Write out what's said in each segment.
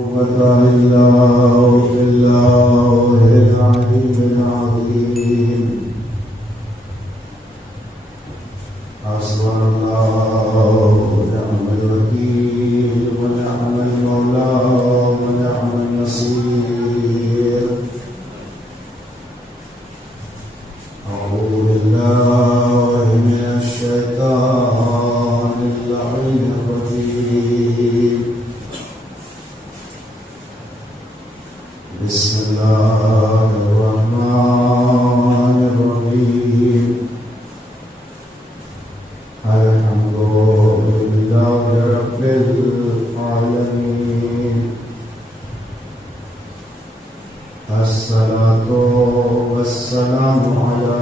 قوة إلا بالله العلي العظيم. حسبنا الله ونعم الوكيل ونعم المولى ونعم النصير. أعوذ بالله من الشيطان اللعين الرجيم. بسم الله الرحمن الرحيم. الحمد لله رب العالمين. الصلاة والسلام على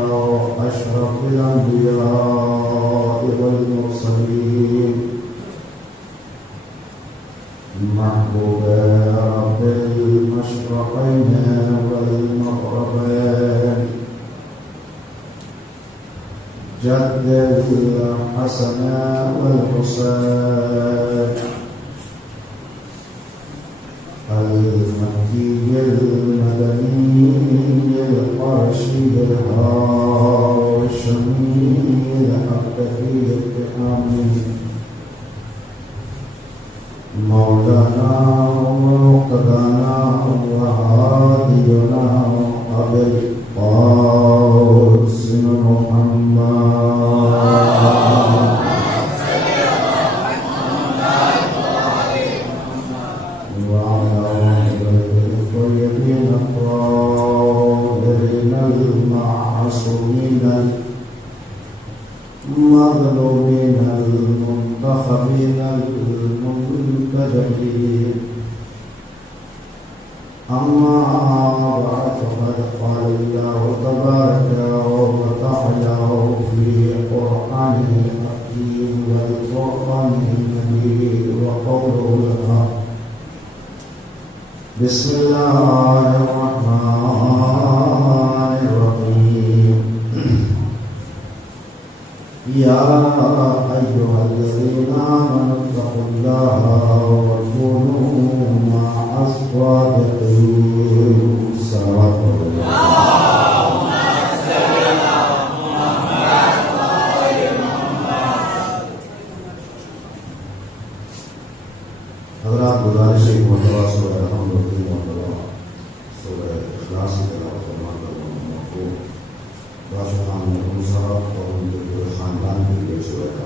أشرف الأنبياء والمرسلين محبوب رب المشرقين والمغربين جد الحسن والحسين المكي المدني القرشي الهاشمي الحقيقي التحامي مولانا ومقتدانا وهادينا أبي القاسم محمد وعلى آله الطيبين الطاهرين المعصومين المظلومين المنتخبين المنتجبين. أما بعد فقد قال الله تبارك وتعالى في قرآنه الحكيم والفرقان المجيد وقوله الحق. بسم الله الرحمن الرحيم. يا أيها الذين آمنوا اتقوا الله وكونوا مع الصادقين. صلوات الله. حضرات گزارش ایک مرتبہ سورہ الحمد للہ مرتبہ سورہ اخلاص کی تلاوت فرماتا ہوں. مفہوم باشدان محمود صاحب اور ان کے پورے خاندان کے لیے سورہ کا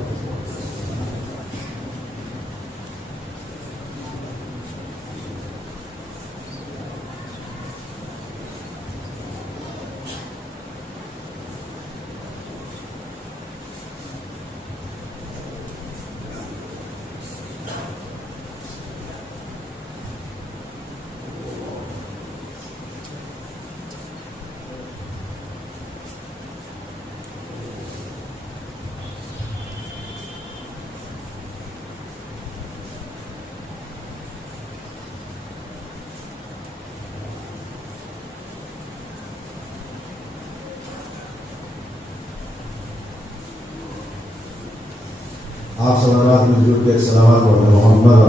آپ سلامات میں جڑ کے سلامات پڑھیں محمد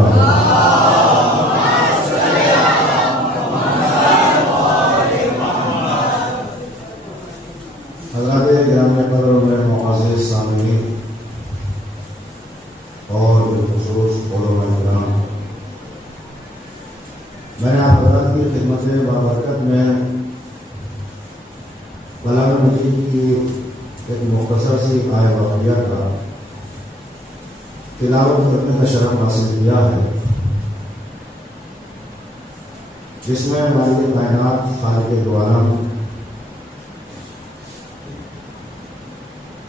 حضرات گرامی قدر میں معزز سامعین اور بالخصوص علماء کرام، میں نے آپ حضرات کی خدمت بابرکت میں کلام مجید کی ایک مختصر سی آیت واقعہ کا تلاوت کرنے کا شرف حاصل کیا ہے، جس میں مالک کائنات خالق دو عالم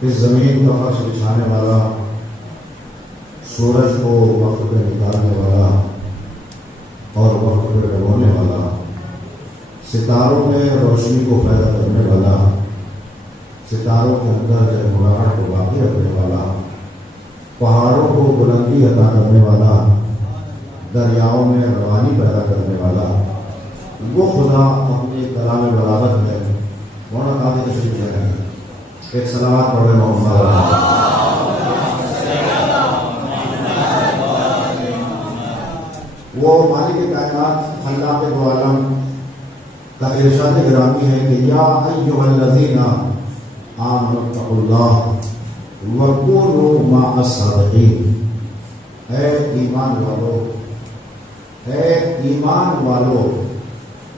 اس زمین کا فرش بچھانے والا، سورج کو وقت پہ نکالنے والا اور وقت پہ ڈبونے والا، ستاروں میں روشنی کو پیدا کرنے والا، ستاروں کے اندر جگمگاہٹ کو باقی رکھنے والا، پہاڑوں کو بلندی عطا کرنے والا، دریاؤں میں روانی پیدا کرنے والا، وہ خدا اپنے کلام بلاغت میں مولانا قاضی تشریف لے رہے ہیں. ایک سلامات پڑھ رہے محمد. وہ مالک کائنات خلاق دو عالم کا ارشاد گرامی ہے کہ یا ایھا الذین آمنوا اتقوا اللہ وکونوا مع الصادقین، اے ایمان والو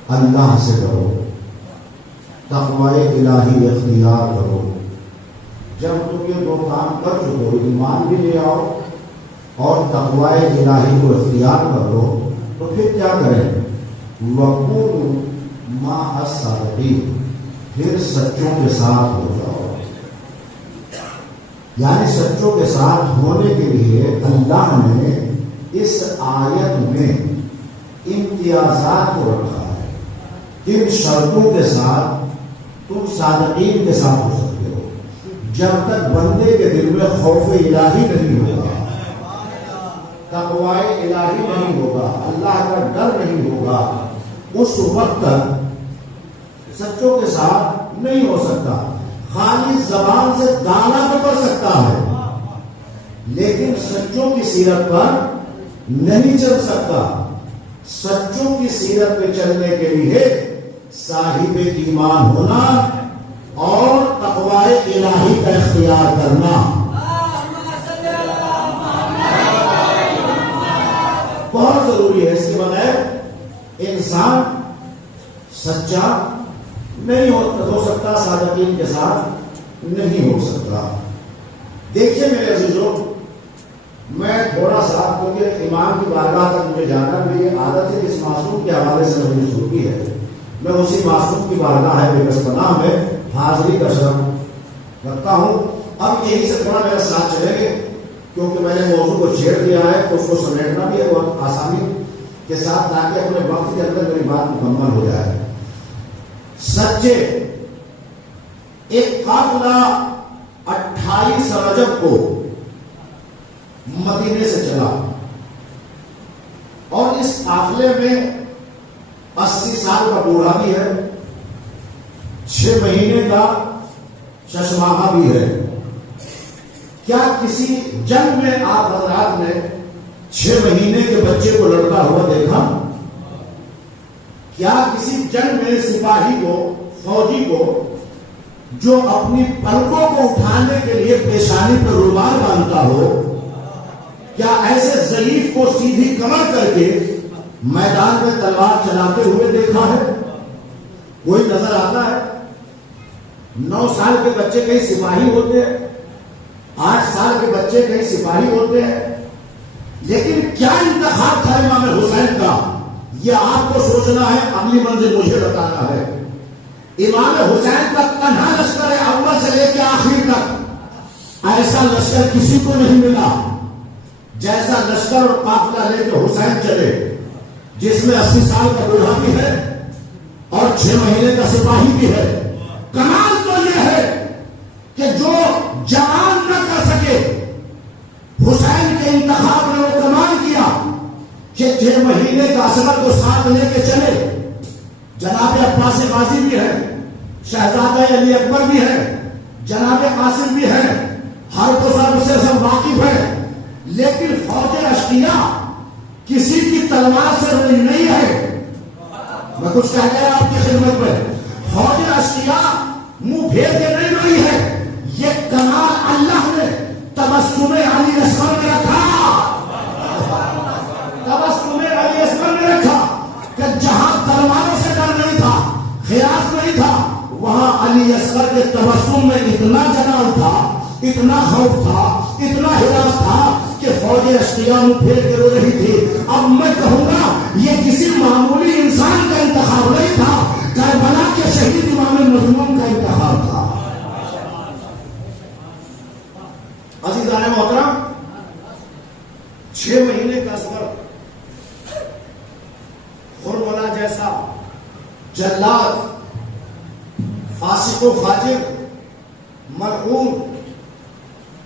اللہ سے ڈرو، تقوی الہی اختیار کرو۔ جب تم یہ دو کام کر چکو، ایمان بھی لے آؤ اور تقوی الہی کو اختیار کر لو، تو پھر کیا کریں؟ وَقُولُوا مَعَ الصَّادِقِينَ، پھر سچوں کے ساتھ ہو جاؤ۔ یعنی سچوں کے ساتھ ہونے کے لیے اللہ نے اس آیت میں امتیازات کو رکھا ہے۔ کن شرطوں کے ساتھ تم صادقین کے ساتھ ہو سکتے ہو؟ جب تک بندے کے دل میں خوف الہی نہیں ہوگا، تقوی الہی نہیں ہوگا، اللہ کا ڈر نہیں ہوگا، اس وقت تک سچوں کے ساتھ نہیں ہو سکتا۔ خالی زبان سے گانا تو کر سکتا ہے لیکن سچوں کی سیرت پر نہیں چل سکتا۔ سچوں کی سیرت پہ چلنے کے لیے صاحب ایمان ہونا اور تقوی الہی کا اختیار کرنا بہت ضروری ہے۔ اس کے بغیر انسان سچا نہیں ہو سکتا، صادقین کے ساتھ نہیں ہو سکتا۔ دیکھیے میرے عزیزوں، میں تھوڑا سا، کیونکہ امام کی بارگاہ تک مجھے جانا بھی یہ عادت ہے، اس معصوم کے حوالے سے مجھے شروع کی ہے، میں اسی معصوم کی بارگاہ ہے بے کس پناہ میں حاضری کا شرف رکھتا ہوں۔ اب یہی سے تھوڑا میرے ساتھ چلیں گے، کیونکہ میں نے موضوع کو چھیڑ دیا ہے تو اس کو سمیٹنا بھی ہے بہت آسانی کے ساتھ، تاکہ اپنے وقت کے اندر میری بات مکمل ہو جائے۔ سچے ایک قافلہ 28 رجب کو مدینے سے چلا اور اس قافلے میں 80 سال کا بوڑھا بھی ہے، 6 مہینے کا چشماہا بھی ہے۔ کیا کسی جنگ میں آپ حضرات نے 6 مہینے کے بچے کو لڑتا ہوا دیکھا؟ کیا کسی جنگ میں سپاہی کو، فوجی کو، جو اپنی پلکوں کو اٹھانے کے لیے پیشانی پر رومال باندھتا ہو، کیا ایسے ضعیف کو سیدھی کمر کر کے میدان میں تلوار چلاتے ہوئے دیکھا ہے؟ کوئی نظر آتا ہے؟ 9 سال کے بچے کہیں سپاہی ہوتے ہیں، 8 سال کے بچے کہیں سپاہی ہوتے ہیں، لیکن کیا انتخاب تھا امام حسین کا؟ یہ آپ کو سوچنا ہے، اگلی منزل مجھے بتانا ہے۔ امام حسین کا تنہا لشکر اول سے لے کے آخر تک ایسا لشکر کسی کو نہیں ملا جیسا لشکر اور قافلہ لے کے حسین چلے، جس میں 80 سال کا بوڑھا بھی ہے اور 6 مہینے کا سپاہی بھی ہے۔ کمال تو یہ ہے کہ جو جوان نہ کر سکے، حسین کے انتخاب نے وہ کمال کیا کہ 6 مہینے کا اصغر کو ساتھ لے کے چلے۔ جناب عباس غازی بھی ہے، شہزادہ علی اکبر بھی ہے، جناب قاسم بھی ہے، ہر کو سے سب واقف ہے، لیکن فوج اشقیاء کسی کی تلوار سے روئی نہیں ہے۔ میں کچھ کہہ گیا آپ کی خدمت میں، فوج اشقیاء منہ پھیر کے نہیں روئی ہے۔ یہ کمال اللہ نے تبسم علی اصغر میں رکھا، تبسم علی اصغر میں رکھا کہ جہاں تلواروں سے ڈر نہیں تھا، خیال نہیں تھا، وہاں علی اصغر کے تبسم میں اتنا جلال تھا، اتنا خوف تھا، اتنا ہراس تھا کہ فوج اشقیاء منہ پھیر کے رو رہی تھی۔ اب میں کہوں گا یہ کسی معمولی انسان کا انتخاب نہیں تھا، کربلا کے شہید امام مظلوم کا انتخاب تھا۔ عزیزان محترم، 6 مہینے کا اصغر خرملا جیسا جلاد، فاسق و فاجر، ملعون،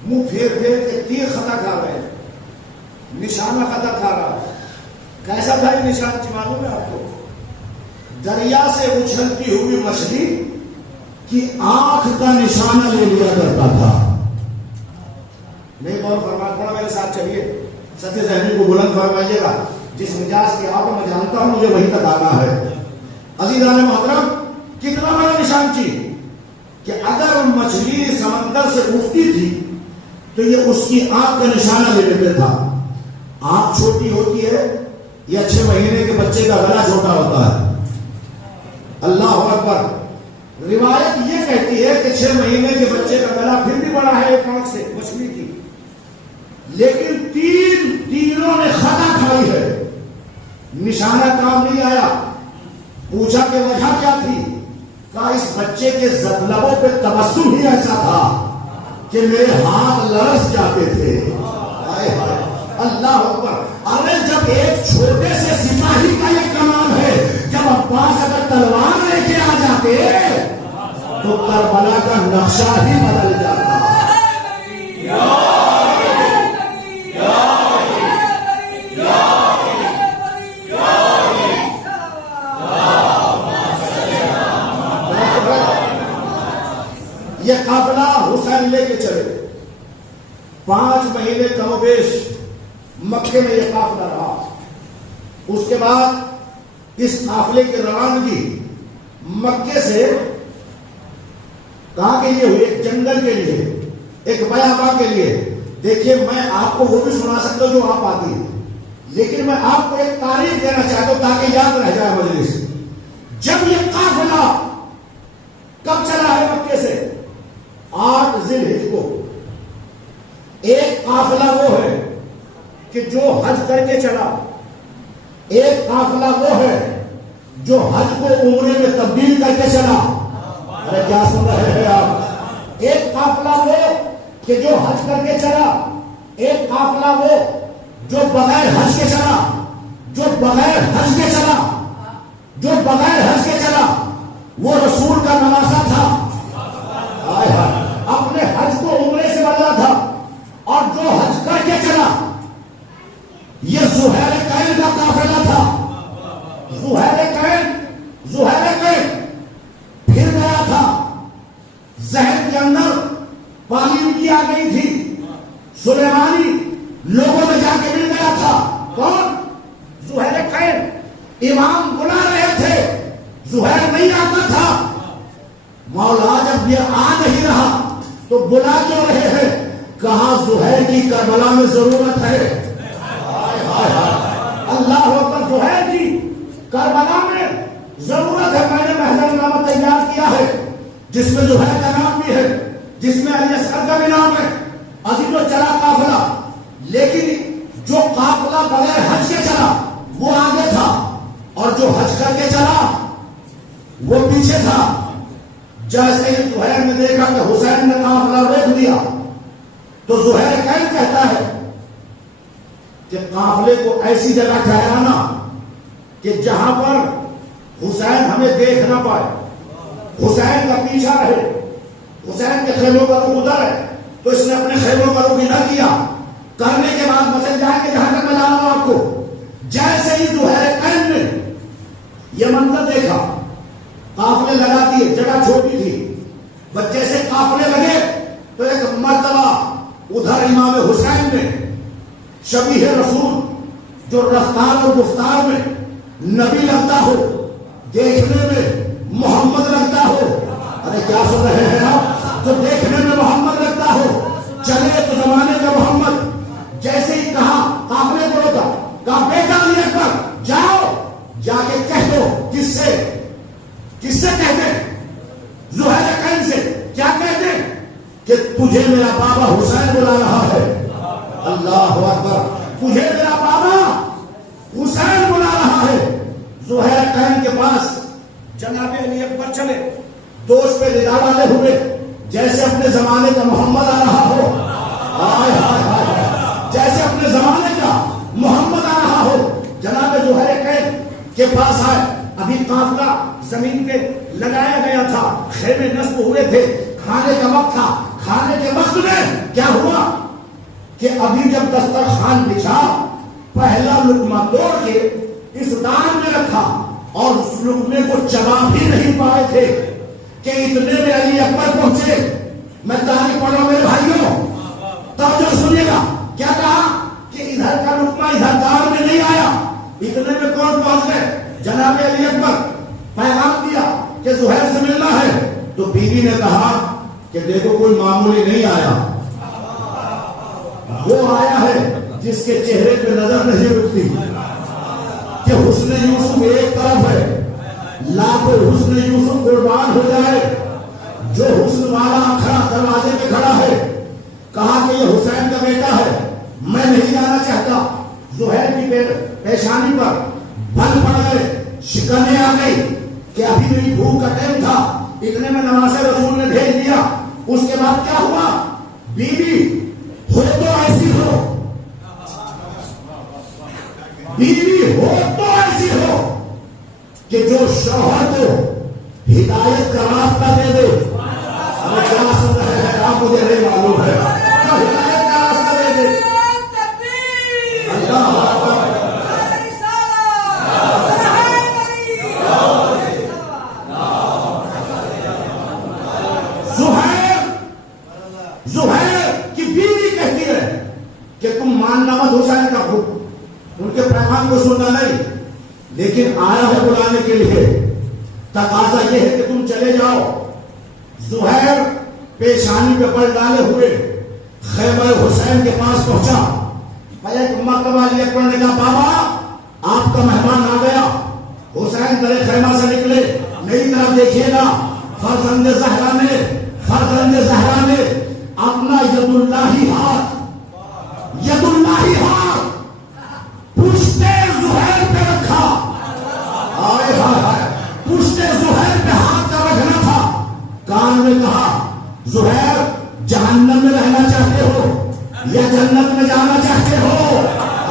منہ پھیر پھیر کے تیر خطا کھا رہے ہیں، نشانہ خطا کھا رہا ہے۔ کیسا تھا یہ نشان جی معلوم ہے آپ کو؟ دریا سے اچھلتی ہوئی مچھلی کی آنکھ کا نشانہ لے لیا کرتا تھا۔ نہیں غور فرما، تھوڑا میرے ساتھ چلیے، سچے ذہنی کو بلند فرمائیے گا۔ جس مجاز کی آپ میں جانتا ہوں مجھے وہیں تک آنا ہے. عزیزان محترم، کتنا بڑا نشان چیز کہ اگر مچھلی سمندر سے اٹھتی تھی تو یہ اس کی آنکھ کا نشانہ لے لیتے تھا. آنکھ چھوٹی ہوتی ہے یا 6 مہینے کے بچے کا گلا چھوٹا ہوتا ہے؟ اللہ اکبر. روایت یہ کہتی ہے کہ 6 مہینے کے بچے کا گلا پھر بھی بڑا ہے ایک آنکھ سے مچھلی کی، لیکن تینوں نے خطا کھائی ہے. نشانہ کام نہیں آیا. پوچھا کہ وجہ کیا تھی؟ کہا اس بچے کے لبوں پہ تبسم ہی ایسا تھا کہ میرے ہاتھ لرز جاتے تھے. اللہ اکبر. ارے جب ایک چھوٹے سے سپاہی کا یہ کمال ہے، جب عباس اگر تلوار لے کے آ جاتے تو کربلا کا نقشہ ہی بدل جاتا. یہ قافلہ حسین لے کے چلے. 5 مہینے کم و بیش مکے میں یہ قافلہ رہا. اس کے بعد اس قافلے کی روانگی مکے سے کہاں کے لیے ہوئی؟ ایک جنگل کے لیے، ایک بیاباں کے لیے. دیکھیے میں آپ کو وہ بھی سنا سکتا ہوں جو آپ آتی ہے، لیکن میں آپ کو ایک تاریخ دینا چاہتا ہوں تاکہ یاد رہ جائے مجلس. جب یہ قافلہ کب چلا ہے مکے سے؟ 8 ذی الحجہ کو. ایک قافلہ وہ ہے کہ جو حج کر کے چلا، ایک قافلہ وہ ہے جو حج کو عمرے میں تبدیل کر کے چلا. ارے کیا سن رہے ہیں آپ؟ ایک قافلہ وہ کہ جو حج کر کے چلا، ایک قافلہ وہ جو بغیر حج کے چلا. جو بغیر حج کے چلا، جو بغیر حج کے چلا وہ رسول کا نواسا تھا. اپنے حج کو عمرے سے بدلا تھا. اور جو حج کر کے چلا یہ زہیر قین کا قافلہ تھا. زہیر قین پھر گیا تھا. ذہن کے اندر پانی کی آ گئی تھی. سلیمانی لوگوں میں جا کے مل گیا تھا. کون؟ زہیر قین. امام بلا رہے تھے، زہیر نہیں آتا تھا. مولا جب یہ آ نہیں رہا تو بلا کیوں رہے ہیں؟ کہاں زہیر کی کربلا میں ضرورت ہے. اللہ اکبر. زہیر کی کربلا میں ضرورت ہے. میں نے محضر نامہ تیار کیا ہے جس میں زہیر کا نام بھی ہے، جس میں علی اصغر کا بھی نام ہے. ابھی تو چلا قافلہ، لیکن جو قافلہ بغیر حج کے چلا وہ آگے تھا اور جو حج کر کے چلا وہ پیچھے تھا. جیسے ہی زہیر نے دیکھا کہ حسین نے قافلہ روک دیا تو زہیر قین کہتا ہے کہ قافلے کو ایسی جگہ ٹھہرانا کہ جہاں پر حسین ہمیں دیکھ نہ پائے، حسین کا پیچھا رہے. حسین کے خیموں کا رخ ادھر ہے تو اس نے اپنے خیموں کا رخ ادھر کیا. کرنے کے بعد مسل جائیں گے جہاں تک میں جا رہا ہوں آپ کو. جیسے ہی زہیر قین نے یہ منظر دیکھا، قافلے لگا دیے، جگہ چھوٹی تھی، بچے سے قافلے لگے تو ایک مرتبہ ادھر امام حسین نے شبیہ رسول جو رفتار اور گفتار میں نبی لگتا ہو، دیکھنے میں محمد لگتا ہو. ارے کیا سن رہے ہیں آپ؟ جو دیکھنے میں محمد لگتا ہو، چلے تو زمانے کا محمد. جیسے ہی کہا قافلے کو روکا، کہا بیٹا علی اکبر جاؤ جا کے کہہ دو. کس سے کہتے؟ زہیر قین سے. کیا کہتے؟ کہ تجھے میرا بابا حسین بلا رہا ہے. اللہ اکبر. تجھے میرا بابا حسین بلا رہا ہے. زہیر قین کے پاس جناب علی اکبر چلے، دوست پہ ندا والے ہوئے جیسے اپنے زمانے کا محمد آ رہا ہو. جیسے اپنے زمانے کا محمد آ رہا ہو. جناب زہیر قین کے پاس آئے. ابھی قافلہ زمین پہ لگایا گیا تھا، خیمے نصب ہوئے تھے، کھانے کا وقت تھا. کھانے کے وقت میں کیا ہوا کہ ابھی جب دسترخوان بچھا، پہلا لقمہ توڑ کے اس دان میں رکھا اور اس لقمے کو چبا بھی نہیں پائے تھے کہ اتنے میں علی اکبر پہنچے. میں تاریخ پڑھ رہا ہوں میرے بھائیوں، توجہ سنیے گا. کیا کہا کہ ادھر کا لقمہ ادھر دار میں نہیں آیا، اتنے میں کون پہنچ گئے؟ جناب علی اکبر پیغام دیا کہ زہیر سے ملنا ہے، تو بیوی نے کہا کہ دیکھو کوئی معمولی نہیں آیا، وہ آیا ہے جس کے چہرے پہ نظر نہیں رکتی کہ حسن یوسف ایک طرف ہے، لاکھوں حسن یوسف قربان ہو جائے، جو حسن والا کھڑا دروازے پہ کھڑا ہے، کہا کہ یہ حسین کا بیٹا ہے، میں نہیں جانا چاہتا۔ زہیر کی پیشانی پر بل پڑ گئے، شکنیں آ گئی کہ ابھی میری بھوک کا ٹائم تھا، اتنے میں نواز رسول نے بھیج دیا۔ اس کے بعد کیا ہوا؟ بیوی ہو تو ایسی ہو، بیوی ہو تو ایسی ہو کہ جو شوہر کو ہدایت کا راستہ دے دے۔ ہمیں کیا سن رہے ہیں آپ؟ مجھے نہیں معلوم ہے، ہدایت کا راستہ دے دے۔ اللہ زہیر کی بیوی کہتی ہے کہ تم ماننا مت حسین کا حکم، ان کے پیغام کو سننا نہیں، لیکن آیا ہے بلانے کے لیے، تقاضا یہ ہے کہ تم چلے جاؤ۔ زہیر پیشانی پہ بل ڈالے ہوئے خیمہ حسین کے پاس پہنچا۔ مرتبہ علی اکبر نے کہا بابا آپ کا مہمان آ گیا۔ حسین درے خیمہ سے نکلے، میری طرف دیکھیے گا، فرزند زہرا نے اپنا ید اللہ ہاتھ پشتے زہیر پہ رکھا۔ آئے ہائے، پشتے زہیر پہ ہاتھ کا رکھنا تھا۔ کان میں کہا زہیر جہنم میں رہنا چاہتے ہو یا جنت میں جانا چاہتے ہو؟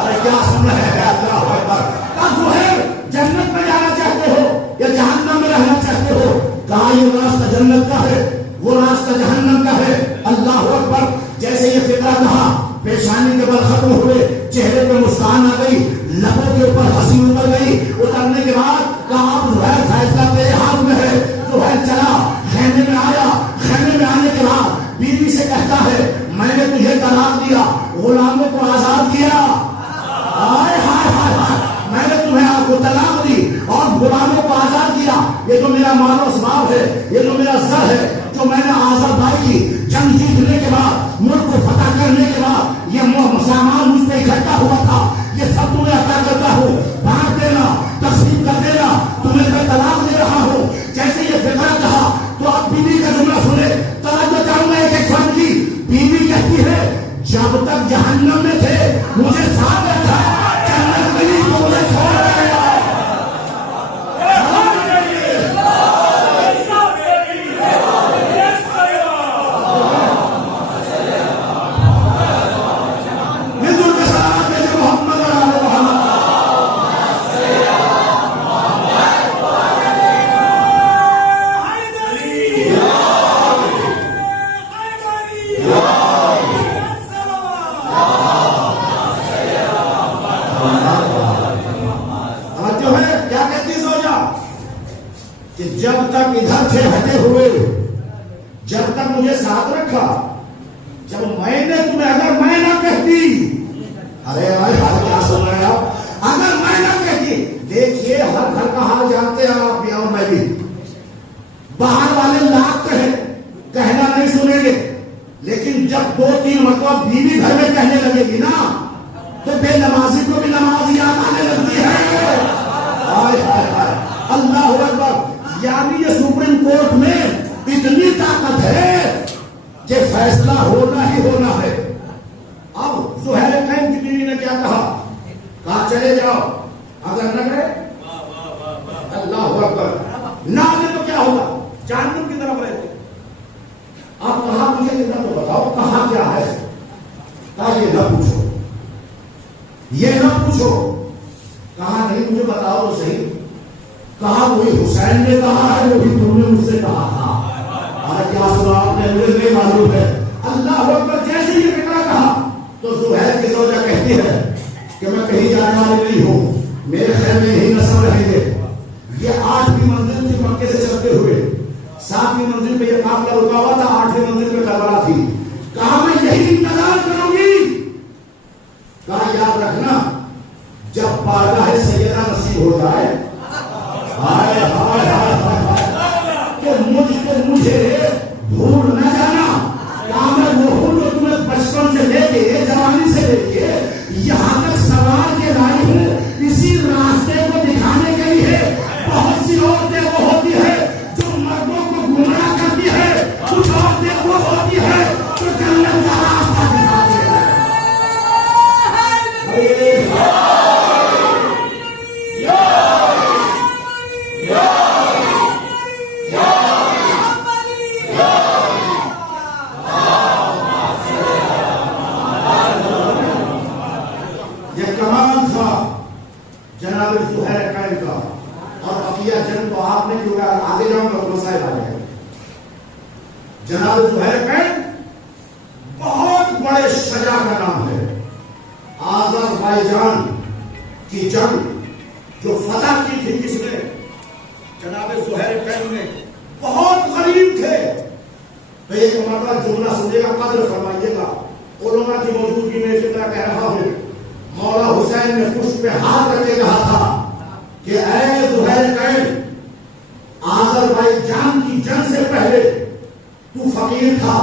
ارے کیا سن رہے ہیں؟ اللہ اکبر۔ کہا زہیر جنت میں جانا چاہتے ہو یا جہنم میں رہنا چاہتے ہو؟ کہا یہ راستہ جنت کا ہے، وہ راستہ جہنم کا ہے۔ اللہ اکبر۔ جیسے یہ فکرہ کہا، پیشانی کے بل ختم ہوئے، چہرے پہ مسکان آ گئی، لبوں کے اوپر ہنسی اتر گئی۔ اترنے کے بعد کہا اب زہیر فیصلہ تیرے ہاتھ میں ہے۔ زہیر چلا، خیمے میں آیا۔ خیمے میں آنے کے بعد بیوی سے کہتا ہے میں نے تجھے طلاق دیا، غلاموں کو آزاد کیا۔ ہائے ہائے ہائے ہائے، میں نے تمہیں آپ کو طلاق دی اور غلاموں کو آزاد کیا۔ یہ تو میرا مال و اسباب ہے، یہ تو میرا زر ہے جو میں نے آزاد بھائی کی جنگ جیتنے کے بعد، ملک کو فتح کرنے کے بعد یہ سامان مجھ پہ اکٹھا ہوا تھا، یہ سب تمہیں عطا کرتا ہوں، بانٹ دینا، تقسیم کر دینا، تمہیں میں طلاق دے رہا ہوں۔ جیسے یہ فکرہ کہا تو آپ بیوی کا جملہ سنے، توجہ کروں گا ایک ایک فرد کی۔ بیوی کہتی ہے جب تک جہنم میں تھے مجھے ساتھ رکھا، جنت ملی تو مجھے چھوڑ گیا۔ جب تک ادھر سے ہٹے ہوئے، جب تک مجھے ساتھ رکھا، جب میں نے تمہیں اگر میں نہ کہتی، ارے کیا سن رہے آپ؟ اگر میں نہ کہتی، دیکھیے ہر گھر کا حال جانتے ہیں آپ بھی اور میں بھی، باہر والے لاکھ کہنا نہیں سنیں گے، لیکن جب 2-3 مرتبہ بیوی گھر میں کہنے لگے گی نا تو بے نمازی کو بھی نماز یاد آنے لگتی ہے۔ اللہ اکبر۔ یعنی یہ سپریم کورٹ میں اتنی طاقت ہے کہ فیصلہ ہونا ہی ہونا ہے۔ اب زہیر کی بیوی نے کیا کہا چلے جاؤ، اگر نہ گئے اللہ اکبر نہ آنے تو کیا ہوگا؟ جہنم کی طرف رہتے۔ اب کہا مجھے کتنا تو بتاؤ کہاں کیا ہے؟ کہا یہ نہ پوچھو، یہ نہ پوچھو۔ کہا نہیں مجھے بتاؤ تو صحیح۔ کہا وہی حسین نے کہا ہے، وہی تم نے مجھ سے کہا تھا۔ اور کیا سنا آپ نے؟ مجھے نہیں معلوم ہے۔ اللہ اکبر۔ جیسے یہ فکرہ کہا تو زہیر کی زوجہ کہتی ہے کہ میں کہیں جانے والی نہیں ہوں، میرے خیر میں یہی نسل رہیں گے۔ یہ 8ویں منزل تھی مکے سے چلتے ہوئے، 7ویں منزل پہ یہ قافلہ رکا ہوا تھا، 8ویں منزل پہ کربلا تھی۔ کہا میں یہی انتظار کروں گی۔ کہا یاد رکھنا جب بارگاہ سید ہے ہائے ہائے ہائے ہائے کہ مجھ کو مجھے بھول نہ جانا، کامل وہ ہوں جو تمہیں بچپن سے لے کے جوانی سے لے کے یہاں تک سوار کے لائی ہوں، اسی راستے کو دکھانے کے لیے۔ بہت سی عورتیں وہ ہوتی ہے جو مردوں کو گمراہ کرتی ہے، کچھ عورتیں وہ ہوتی ہے جو جنت کا راستہ دکھاتی ہے۔ یہ کمال تھا جناب زہیر قین کا، اور بقیہ جنگ تو آپ نے کیونکہ آگے جاؤں گا تو مسائل آ گئے۔ جناب زہیر قین بہت بڑے شجاع کا نام ہے۔ آذربائیجان کی جنگ جو فتح کی تھی کس نے؟ جناب زہیر قین نے۔ بہت غریب تھے۔ تو ایک مرتبہ جملہ سنیے گا، قدر فرمائیے گا، علماء کی موجودگی میں اسی طرح کہہ رہا ہوں۔ مولا حسین نے پشت پہ ہاتھ رکھ کے کہا تھا کہ اے زہیر قین، آذربائیجان کی جنگ سے پہلے تو فقیر تھا،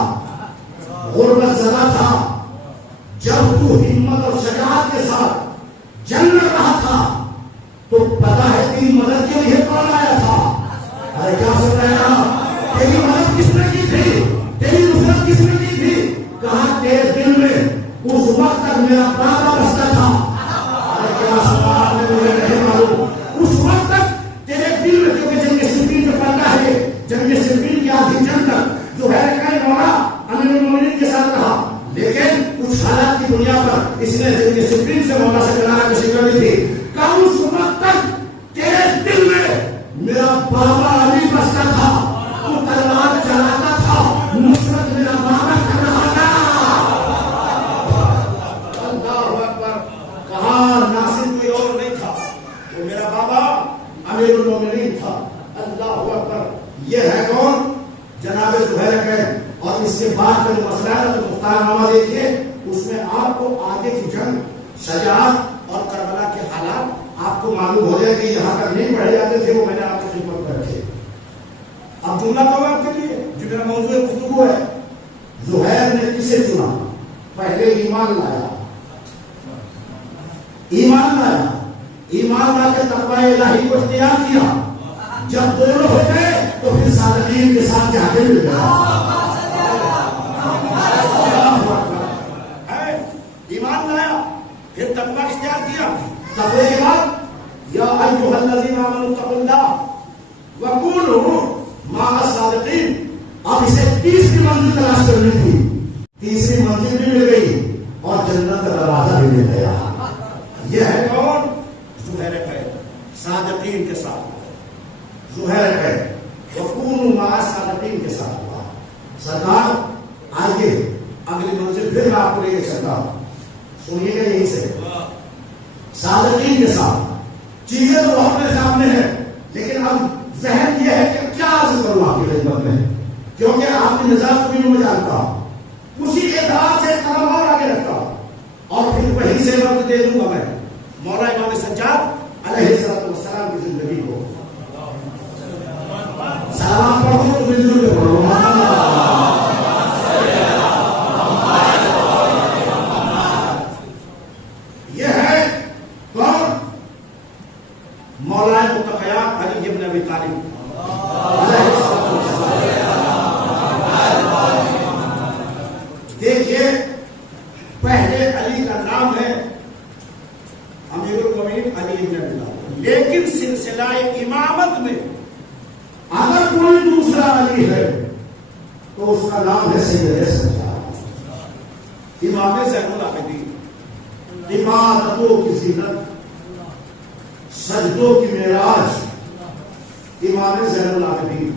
غربت زدہ تھا، جب تو ہمت اور شجاعت کے ساتھ جنگ لڑ رہا تھا تو پتا ہے تیری مدد کے لیے کون آیا تھا؟ ارے کیا سن رہے ہیں؟ تیری مدد کس نے کی تھی؟ تیری نصرت کس نے کی تھی؟ کہا تیرے دل میں اس وقت تک میرا بابا بستا تھا۔ ارے کیا سوال ہے، مجھے نہیں معلوم۔ اس وقت تک تیرے دل میں، کیونکہ جنگ صفین جو پڑھتا ہے، جنگ صفین کی آدھی جنگ تک زہیر قین مولا امیر المومنین کے ساتھ رہا، لیکن کچھ حالات کی بنیاد پر اس نے جنگ صفین سے مولا سے کنارہ کشی کر لی تھی۔ کہ اس وقت تک تیرے دل میں میرا بابا علی بستا تھا، تو تلوار چلاتا تھا، نصرت میرا بابا کر رہا تھا۔ اللہ اکبر۔ کہاں ناصر کوئی اور نہیں تھا، وہ میرا بابا امیر المومنین تھا۔ اللہ اکبر۔ یہ ہے کون؟ جناب زہیر قین۔ اور اس کے بعد کا جو مسئلہ ہے تو مختار نامہ دیکھیے، اس میں آپ کو آگے کی جنگ، شجاعت اور کربلا کے حالات آپ کو معلوم ہو جائے کہ یہاں تک نہیں پڑھے جاتے تھے، وہ میں نے آپ کی خدمت میں رکھے۔ اب جملہ تو آپ کے لیے جو میرا موضوع گفتگو ہے، زہیر نے کسے چنا؟ پہلے ایمان لایا، ایمان لایا، ایمان لا کے تقوی الہی کو اختیار کیا۔ جب دونوں ہو گئے تو پھر صادقین کے ساتھ جا کے مل گیا۔ ایمان لایا، پھر تقوی اختیار کیا۔ تقوی کے بعد یا ایھا الذین آمنوا اتقوا اللہ وکونوا مع الصادقین۔ اب اسے تیسری منزل تلاش کرنی تھی، تیسری منزل بھی مل گئی اور جنت کا دروازہ بھی مل گیا۔ یہ ہے کون؟ زہیر قین، صادقین کے ساتھ زہیر قین، وکونوا مع الصادقین کے ساتھ ہوا۔ سرکار آئیے اگلی منزل پھر میں آپ کو لے کے چلتا ہوں، سنیے گا یہیں سے۔ صادقین کے ساتھ چیزیں تو بہت میرے سامنے ہیں، لیکن اب ذہن یہ ہے کہ کیا عرض کروں آپ کی خدمت میں، کیونکہ آپ کی نظام کو بھی میں جانتا ہوں، اسی اعتبار سے قدم اور آگے رکھتا ہوں، اور پھر وہیں سے وقت دے دوں گا میں مولا امام سجاد علیہ السلام کی زندگی کو۔ سلام پڑھو تو مل جل کے پڑھو۔ یہ ہے کون؟ مولا متقیان علی ابن ابی طالب۔ دیکھیے پہلے علی کا نام ہے امیر المومنین علی ابن ابی طالب، لیکن سلسلہ امامت میں اگر کوئی دوسرا علی ہے تو اس کا نام ہے سید سجاد، امام زین العابدین۔ عبادتوں کی زینت، سجدوں کی معراج، امام زین العابدین،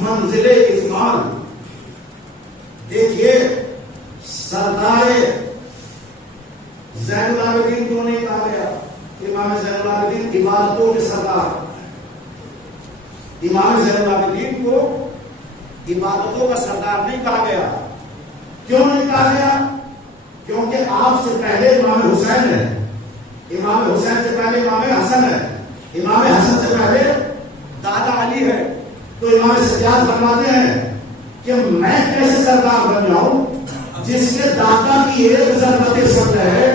منزل اجمال۔ دیکھیے سردار زین العابدین کیوں نہیں کہا گیا؟ امام زین العابدین عبادتوں کے سردار، امام زین العابدین کو عبادتوں کا سردار نہیں کہا گیا۔ کیوں نہیں کہا گیا؟ کیونکہ آپ سے پہلے امام حسین ہے، امام حسین سے پہلے امام حسن ہے، امام حسن سے پہلے دادا علی ہے، تو امام سجاد فرماتے ہیں کہ میں کیسے سردار بن جاؤں جس کے دادا کی ایک ضربت سبز ہے،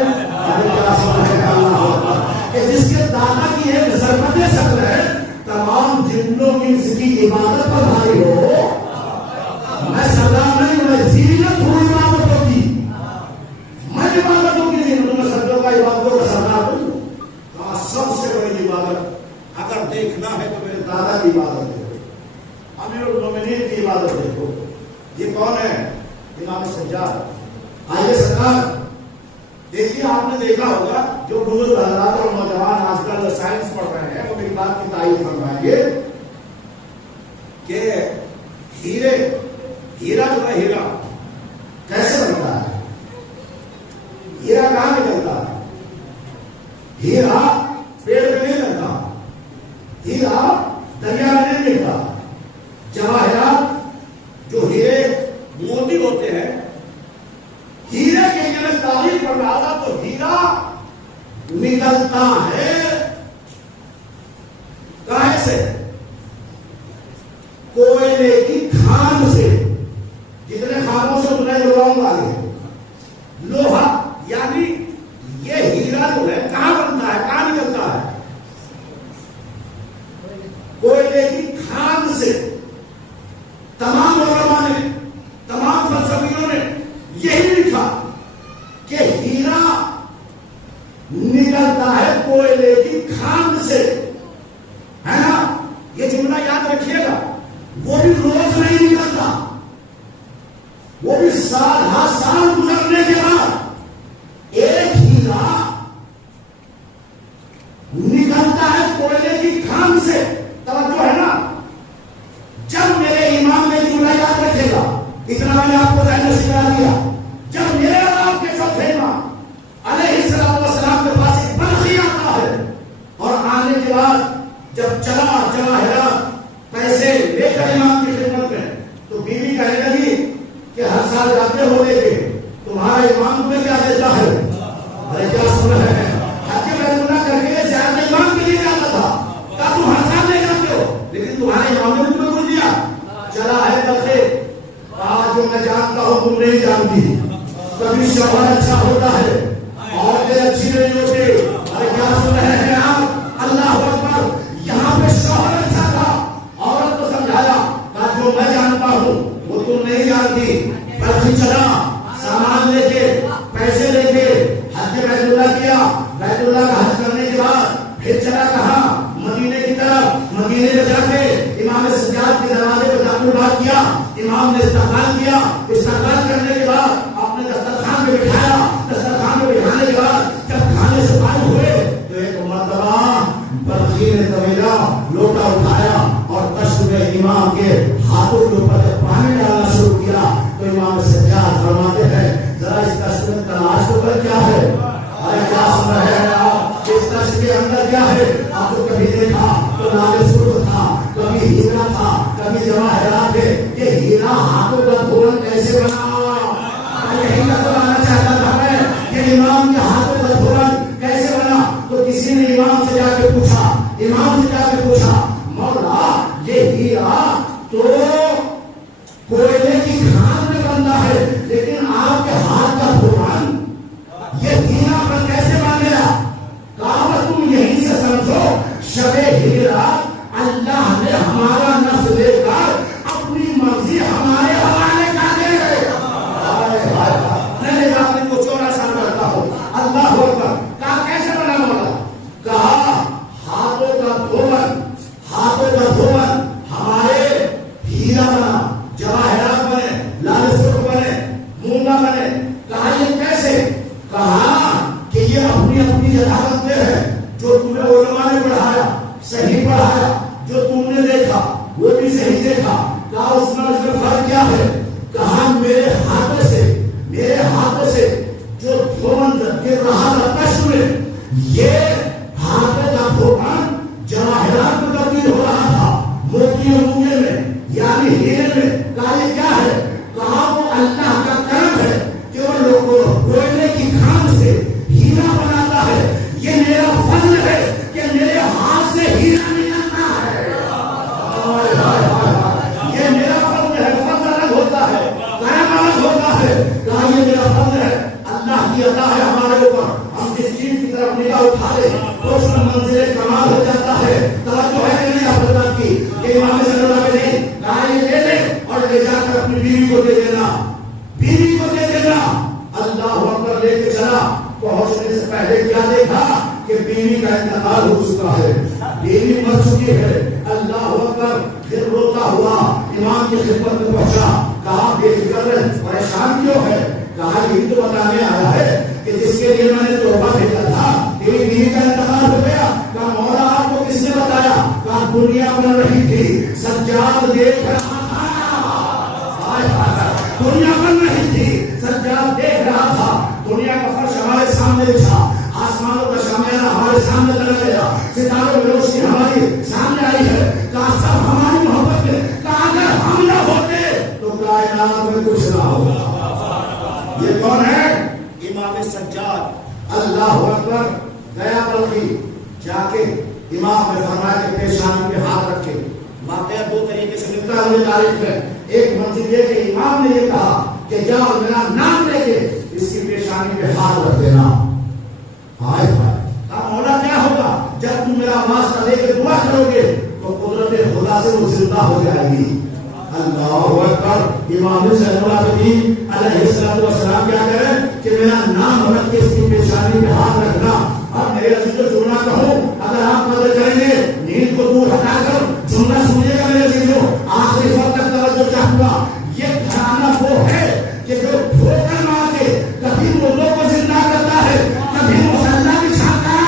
کہ جس کے دادا کی ایک ضربت سبز ہے تمام جنوں کی اس کی عبادت پر بھاری ہو. میں سردار نہیں، میں زینت ہوں عبادتوں کی، میں عبادتوں کی زینت ہوں، میں سردوں کا عبادتوں کا سردار ہوں. سب سے بڑی عبادت اگر دیکھنا ہے تو میرے دادا کی عبادت دیکھو، امیر المومنین کی عبادت دیکھو. یہ کون ہے؟ امام سجاد. آئیے سرکار دیکھیے، آپ نے دیکھا ہوگا جو بزرگ حضرات اور نوجوان آج کل سائنس پڑھ رہے ہیں وہ میری بات کی تائید فرمائیں گے کہ ہیرا جو ہے، ہیرا کیسے بنتا ہے؟ ہیرا کہاں نکلتا ہے؟ ہیرا پیڑ میں نہیں لگتا، ہیرا دریا میں نہیں ملتا. جواہرات جو ہیرے موتی ہوتے ہیں، ہیرے کے لیے میں تعریف پڑھ رہا تھا تو ہیرا نکلتا ہے کہاں سے؟ کوئلے کی کھان سے. جتنے خانوں سے اتنے لوگوں والے لوہا، یعنی یہ ہیرا جو ہے کہاں بنتا ہے، کہاں نکلتا ہے؟ کوئلے کی کھان سے. تمام علماء نے، تمام فلسفیوں نے یہی لکھا کہ ہیرا نکلتا ہے کوئلے کی کھان سے، ہے نا؟ یہ جملہ یاد رکھیے گا. وہ بھی روز نہیں نکلتا، وہ بھی سال ہر سال گزرنے کے بعد ایک ہیرا نکلتا ہے کوئلے کی کھان سے. توجہ ہے نا؟ جب میرے امام نے جملہ یاد رکھے گا، اتنا میں نے آپ کو ذہن میں سکھا دیا. جب میرے اور آپ کے چوتھے امام علیہ السلام کے پاس ایک بلخی آتا ہے اور آنے کے بعد جب چلا جواہرات پیسے لے کر امام کی خدمت میں، تو بیوی کہنے لگی کہ ہر سال جاتے ہو لے کے تمہارا امام تمہیں کیا دیتا ہے؟ ارے کیا سن رہے ہیں؟ حج بیت اللہ کر کے زیادہ امام کے لیے جاتا تھا، کیا تم ہر سال لے جاتے ہو؟ لیکن تمہارے امام نے تمہیں کچھ دیا. چلا ہے بلخی، آج جو میں جانتا ہوں تم نہیں جانتی. کبھی شوہر اچھا ہوتا ہے، عورتیں اچھی نہیں ہوتی. ارے کیا سن رہے ہیں آپ؟ اللہ اکبر. یہاں پہ شوہر اچھا تھا، عورت کو سمجھایا کہ جو میں جانتا ہوں وہ تم نہیں جانتی. بلکہ چلا سامان لے کے، پیسے لے کے حج بیت اللہ کیا. بیت اللہ کا حج کرنے کے بعد پھر چلا کہاں؟ مدینے کی طرف. مدینے میں جا کے امام سجاد کے دروازے پہ داخل کیا. امام نے استقبال کیا. استقبال کرنے کے بعد آپ نے دسترخوان پہ بٹھایا. دسترخوان پہ بٹھانے کے بعد جب کھانے سے فارغ ہوئے تو ایک مرتبہ بلخی نے طویلہ لوٹا اٹھایا اور کشت میں امام کے ہاتھوں کے اوپر پانی ڈالنا شروع کیا. تو امام سجاد فرماتے ہیں ذرا اس کشت میں تلاش تو کر کیا ہے؟ ارے کیا سن رہے ہیں آپ؟ اس کشت کے اندر کیا ہے؟ آپ کو کبھی دیکھا تو لال سرخ تھا، کبھی ہیرا تھا، کبھی جواہرات تھے. یہ ہیرا ہاتھوں کا دھون کیسے بنا؟ یہی بتانا چاہتا تھا میں، یہ امام کے ہاتھوں کا دھون کیسے بنا؟ تو کسی نے امام سے جا کے پوچھا، امام سے جا کے پوچھا مولا یہ ہیرا تو کوئلے کی کھان میں بنتا ہے، لیکن آپ کے ہاتھ کا دھون یہ ہیرا پر کیسے بن گیا؟ کہا تم یہیں سے سمجھو شب ہیرا اللہ نے ہمارا نفس لے کر اپنی مرضی ہمارے حوالے کر دے. میں آپ کو 14 سال کرتا ہوں. اللہ اکبر. کہا کیسے بنا مولا؟ کہا ہاتھوں کا دھون، ہاتھوں کا دھون ہمارے ہیرا بنا، جواہرات بنے، لال سرخ بنے، مونگا بنے. کہا یہ کیسے؟ کہا کہ یہ اپنی اپنی جگہ بنتے ہیں. جو تمہیں علماء نے پڑھایا صحیح پڑھایا، جو تم نے دیکھا وہ بھی صحیح دیکھا. کہا اس میں فرق کیا ہے؟ کہا میرے ہاتھوں سے، میرے ہاتھوں سے جو دھون گر رہا تھا کشت میں، یہ ہاتھوں کا دھون جواہرات میں تبدیل ہو رہا تھا، موتیوں مونگے میں یعنی ہیرے میں. کہا یہ کیا ہے؟ کہا وہ اللہ کا کرم ہے کہ وہ لوگوں کوئلے کی کھان سے ہیرا بناتا ہے. یہ میرا فضل ہے کہ میرے ہاتھ سے سمجھی ہے. اللہ اکبر. پھر روتا ہوا امام کی خدمت میں پہنچا. کہا بے فکر پریشان کیوں ہے؟ کہا یہی تو بتانے آیا ہے کہ جس کے لیے میں نے توبہ بھیجا تھا تیری بیوی کا انتقال ہو گیا. کہا مولا آپ کو کس نے بتایا؟ کہا دنیا بن رہی تھی, سجاد دیکھ رہا تھا. دنیا بن رہی تھی, سجاد دیکھ رہا تھا. دنیا کا فرش ہمارے سامنے تھا, آسمانوں کا شامیانہ ہمارے سامنے لگا گیا, ستاروں کی روشنی ہماری سامنے آئی ہے. کہا سب ہماری محبت میں. کہا اگر ہم نہ ہوتے تو کائنات میں کچھ نہ ہوگا. یہ کون ہے؟ امام سجاد. اللہ اکبر. گیا بلقی, جا کے امام نے فرمایا کہ پیشانی پہ ہاتھ رکھے. واقعہ دو طریقے سے ملتا ہے تاریخ میں. ایک منزل یہ کہ امام نے یہ کہا کہ جاؤ میرا نام لے کے اس کی پیشانی پہ ہاتھ رکھ دینا. ہائے ہائے. کہا مولا کیا ہوگا؟ جب تم میرا واسطہ لے کے دعا کرو گے تو قدرت خدا سے وہ زندہ ہو جائے گی. اللہ اکبر. امام حسین العابدین علیہ السلام کیا کریں کہ میرا نام رکھ کے اس کی پیشانی پہ ہاتھ رکھنا. اور میرے عزیز کو جملہ کہوں, اگر آپ مدد کریں گے نیند کو دور ہٹا کر جملہ سنیے گا میرے عزیزوں. آخری وقت تک توجہ چاہوں گا. یہ گھرانہ وہ ہے کہ جو ٹھوکر مار کے کبھی مردوں کو زندہ کرتا ہے, کبھی مسلح بچھاتا ہے.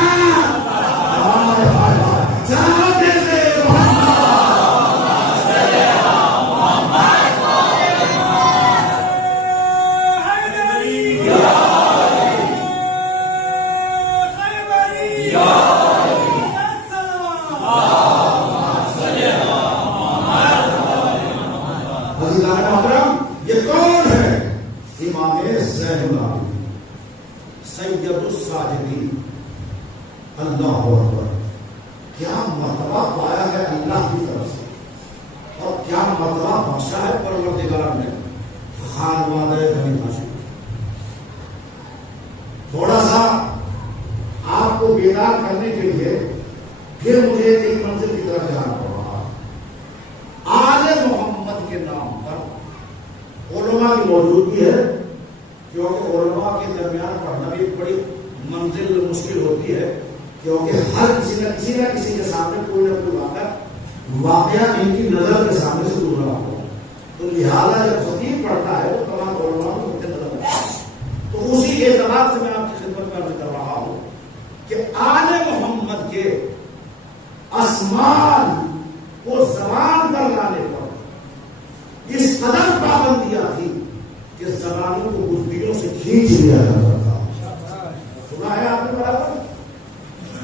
سید الساجدین. اللہ اکبر. کیا مرتبہ پایا ہے اللہ کی طرف سے, اور کیا مرتبہ بخشا ہے پروردگار نے. خانوادہ بنی ہاشم. تھوڑا سا آپ کو بیدار کرنے کے لیے پھر مجھے ایک منزل کی طرف جانا پڑ رہا. آل محمد کے نام پر علماء کی موجودگی ہے, کیونکہ علماء کے درمیان پڑھنا بھی بڑی منزل مشکل ہوتی ہے, کیونکہ ہر کسی نہ کسی کے سامنے کوئی نہ کوئی واقعہ ان کی نظر کے سامنے سے دور رہا ہو. تو لہٰذا جب خطیب پڑھتا ہے وہ تمام علماء کو مجھے نظر آتا ہے. تو اسی اعتبار سے میں آپ کی خدمت میں عرض کر رہا ہوں کہ آل محمد کے اسماء کو زبان پر لانے پر اس قدر پابندیاں تھی کہ زبانوں کو گردیوں سے کھینچ لیا جاتا تھا. سنا ہے آپ نے برابر.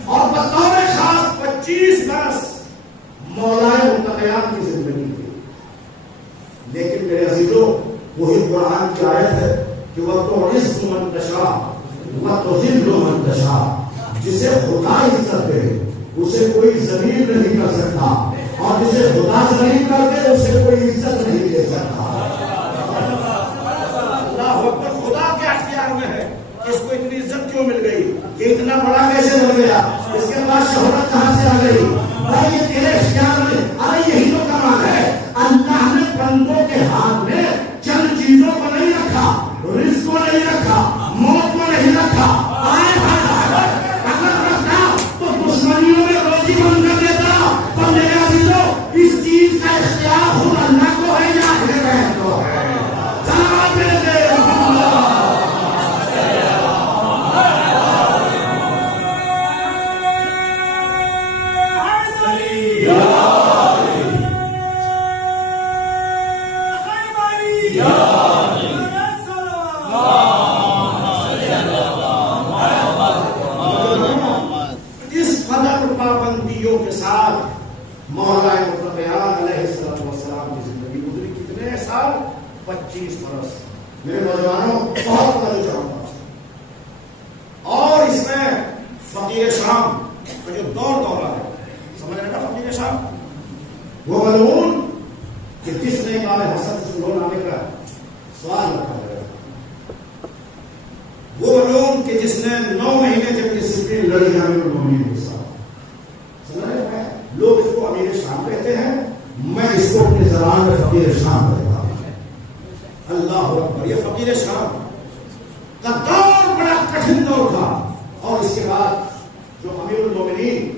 اور بطور خاص 25 برس مولائے متقیان کی زندگی تھی. لیکن میرے عزیزوں, وہی قرآن کی آیت ہے کہ وَتُعِزُّ مَن تَشَاءُ وَتُذِلُّ مَن تَشَاءُ. جسے خدا عزت دے اسے کوئی ذلیل نہیں کر سکتا, اور جسے خدا ذلیل کر دے اسے کوئی عزت نہیں دے سکتا. خدا کے اختیار میں ہے کہ اس کو اتنی عزت کیوں مل گئی, یہ اتنا بڑا کیسے بن گیا, اس کے بعد شہرت کہاں سے آ گئی. بھائی یہ تیرے اختیار میں. ارے یہی تو کمال ہے. اللہ نے بندوں کے ہاتھ میں چند چیزوں کو نہیں رکھا, رزق کو نہیں رکھا, موت کو نہیں رکھا. اگر رکھا تو دشمنیوں میں روزی بند کر دیتا. تو میرے عزیزوں اس چیز کا اختیار خود اللہ کو ہے یا اہل کو ہے. کے ساتھ مولا متقیان علیہ السلام کی زندگی گزری. کتنے سال؟ 25 برس. میرے نوجوانوں بہت توجہ چاہوں گا. اور اس میں فقیر شام کا جو دور ہے, سمجھ رہے نا فقیر شام, وہ ملعون کہ جس نے امام حسن سے سلون آنے کا سوال رکھا ہے, وہ ملعون کہ جس نے 9 مہینے جب یہ سفین لڑی امیر المومنین کے ساتھ. لوگ اس کو امیر شام کہتے ہیں, میں اس کو اپنی زبان میں فقیر شام کہتا ہوں. اللہ اکبر. یہ فقیر شام کا دور بڑا کٹھن دور تھا. اور اس کے بعد جو امیر المومنین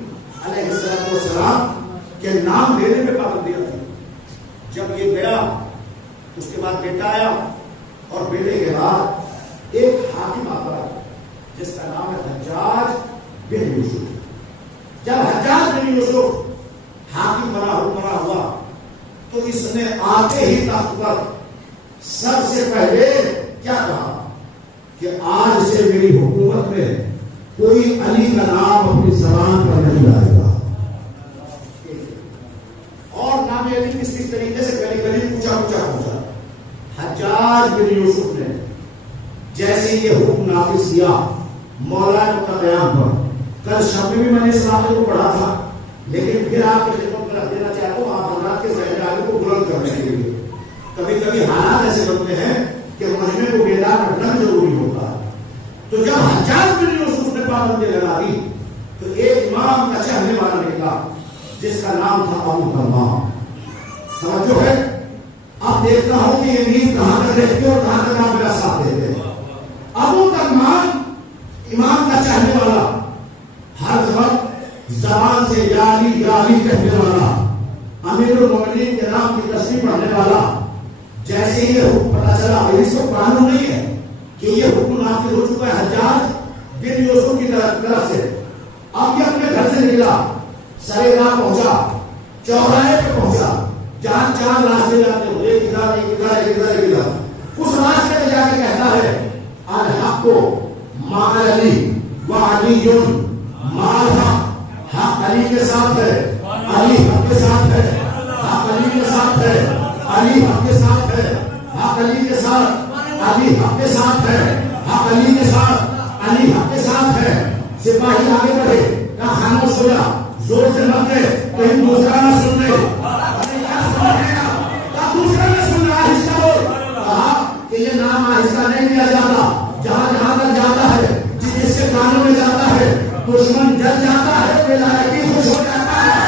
علیہ السلام کہ نام لینے میں پابندیاں تھی. جب یہ گیا اس کے بعد بیٹا آیا اور بیٹے کے بعد ایک حاکم آتا ہے جس کا نام ہے حجاج بن یوسف. جب حجاج بن یوسف حاکم بنا حکمراں ہوا تو اس نے آتے ہی تخت پر سب سے پہلے کیا کہا کہ آج سے میری حکومت میں کوئی علی کا نام اپنی زبان پر نہیں لائے گا. اور نام علی کس طریقے سے گلی گلی پوچھا. حجاج بن یوسف نے جیسے یہ حکم نافذ کیا مولانا متقیان پر. کل شب میں نے اس واقعے کو پڑھا تھا لیکن پھر آپ کی خدمت میں رکھ دینا چاہتا ہوں آپ حضرات کے ذہن آگے کو بلند کرنے کے لیے. کبھی کبھی حالات ایسے بنتے ہیں کہ مجمع کو بیدار رکھنا ضروری ہوتا ہے. تو جب حجاج بن یوسف نے پابندی لگا دی تو ایک امام کا چہرے والا نکلا جس کا نام تھا ابو تمام. توجہ ہے. اب دیکھتا ہوں کہ یہ نیند کہاں کر رہتی اور کہاں کا نام میرا ساتھ دیتے. ابو تمام امام کا چہرے والا ہر وقت زبان سے یا علی کہنے والا امیر المومنین کے نام کی تصریح پڑھنے والا. جیسے یہ حکم پتا چلا اس کو قانون نہیں ہے کہ یہ حکم نافذ ہو چکا ہے حجاج بن یوسف کی طرف سے. اب یہ اپنے گھر سے نکلا سرے راہ پہنچا چوراہے پہ پہنچا جہاں چار راستے جاتے ہو ایک ادھر. اس راستے پہ جا کے کہتا ہے الحق مع علی وعلی مع الحق. حق علی کے ساتھ ہے علی حق کے ساتھ ہے. حق علی کے ساتھ ہے علی حق کے ساتھ ہے. حق علی کے ساتھ علی حق کے ساتھ ہے. حق علی کے ساتھ علی حق کے ساتھ ہے. سپاہی آگے بڑھے کہا خاموش ہو جا زور سے مت دے کہیں دوسرا نہ سن لے. دوسرا نہ سن رہا آہستہ بول. کہا کہ یہ نام آہستہ نہیں لیا جاتا. جہاں جہاں تک جاتا ہے جس کے کانوں میں جاتا ہے دشمن جل جاتا ہے ولایتی خوش ہو جاتا ہے.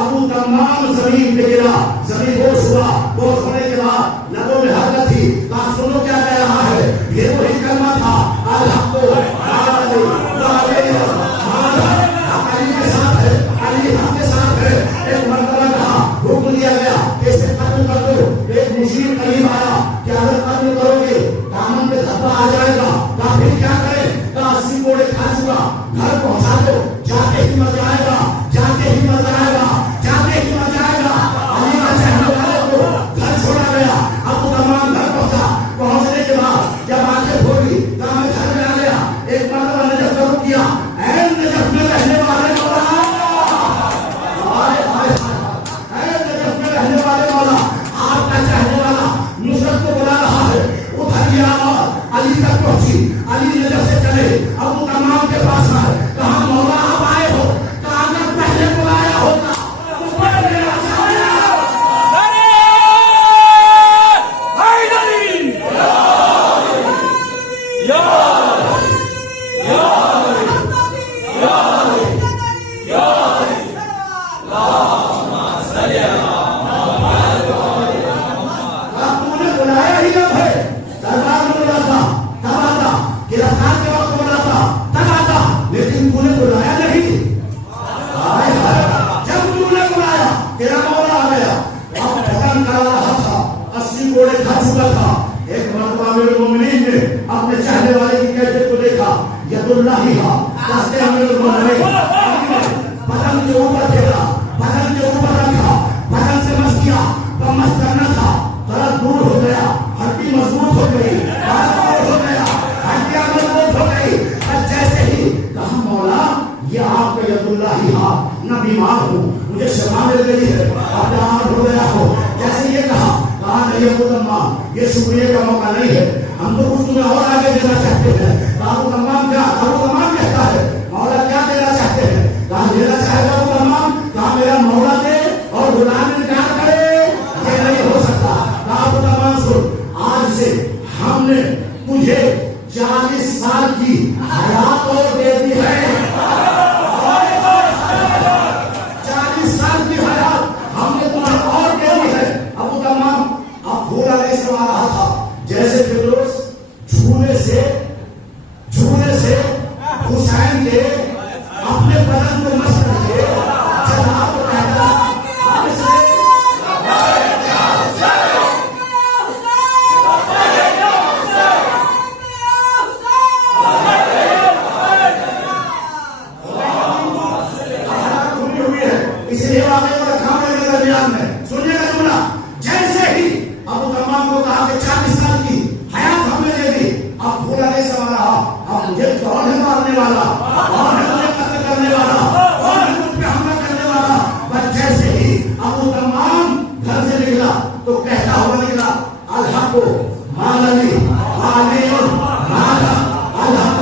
ابو تمام زمین پہ گرا. زمین قتل کر دو. ایک مشیر قریب آیا کہ اگر قتل کرو گے دامن پہ دھبا آ جائے گا. کہا پھر کیا کرے؟ کہا 80 کوڑے کھا چکا, گھر پہنچا دو, جاتے ہی مزہ آئے گا, جاتے ہی مزہ آئے گا, جاتے ہی مزہ آئے گا. علی کا چہرے والے کو گھر چھوڑا گیا. ابو تمام گھر پہنچا. پہنچنے کے بعد جب آنکھیں کھولی کہا میں گھر میں آ گیا. ایک مرتبہ نجف کا رخ کیا, اے نجف میں رہنے والے مولا, اے نجف میں رہنے والے مولا, آپ کا چاہنے والا نصرت کو بلا رہا ہے. ادھر یہ آواز علی تک پہنچی. علی نجف سے چلے, ابو تمام کے پاس آئے. کہا مولا آپ آئے ہو, کہا اگر پہلے بلایا ہوتا تو پہلے اپنے چاہنے والے کی کیفیت کو دیکھا. ید اللہ کہتے ہیں بدن کے اوپر پھیلا, بدن کے اوپر رکھا, بدن سے مس کیا. وہ مس کرنا تھا, درد دور ہو گیا, ہڈی مضبوط ہو گئی, ہو گیا, ہڈیاں مضبوط ہو گئی. بس جیسے ہی کہا مولا یہ آپ کا ید اللہ ہاتھ, نہ بیمار ہوں, مجھے شفا مل گئی ہے, آپ بیمار ہو گیا ہو. جیسے یہ کہا نہیں ابو تمام یہ شکریہ کا موقع نہیں ہے, ہم تو کچھ تمہیں اور آگے دینا چاہتے ہیں. ابو تمام کیا, ابو تمام کہتا ہے مولا کیا دینا چاہتے ہیں؟ کہا دینا چاہے گا ابو تمام, کہا میرا مولا دے اور غلام انکار کرے, یہ نہیں ہو سکتا. کہا ابو تمام سن, آج سے ہم نے تجھے 40 سال کی حیات اور دے دی ہے. 40 سال کی حیات ہم نے تمہیں اور دے دی ہے. ابو تمام اب بھولا نہیں سما رہا تھا. جیسے فردوس جھولے سے حسین کے اپنے بدن کو مس کر کے جناب کو کہتا ہوئی ہے. اس لیے واقعے کو رکھا میرے درمیان میں سنیے گا جملہ. جیسے ہی ابو تمام کو کہا کہ 40 سال کی حیات ہم نے دے دی, اب بھولا نہیں سما رہا. اب مجھے کون ہے مارنے والا, کون ہے مجھے قتل کرنے والا, کون ہے مجھ پہ حملہ کرنے والا. بس جیسے ہی ابو تمام گھر سے نکلا تو کہتا ہوا نکلا, الحق مال علی وعلی مال الحق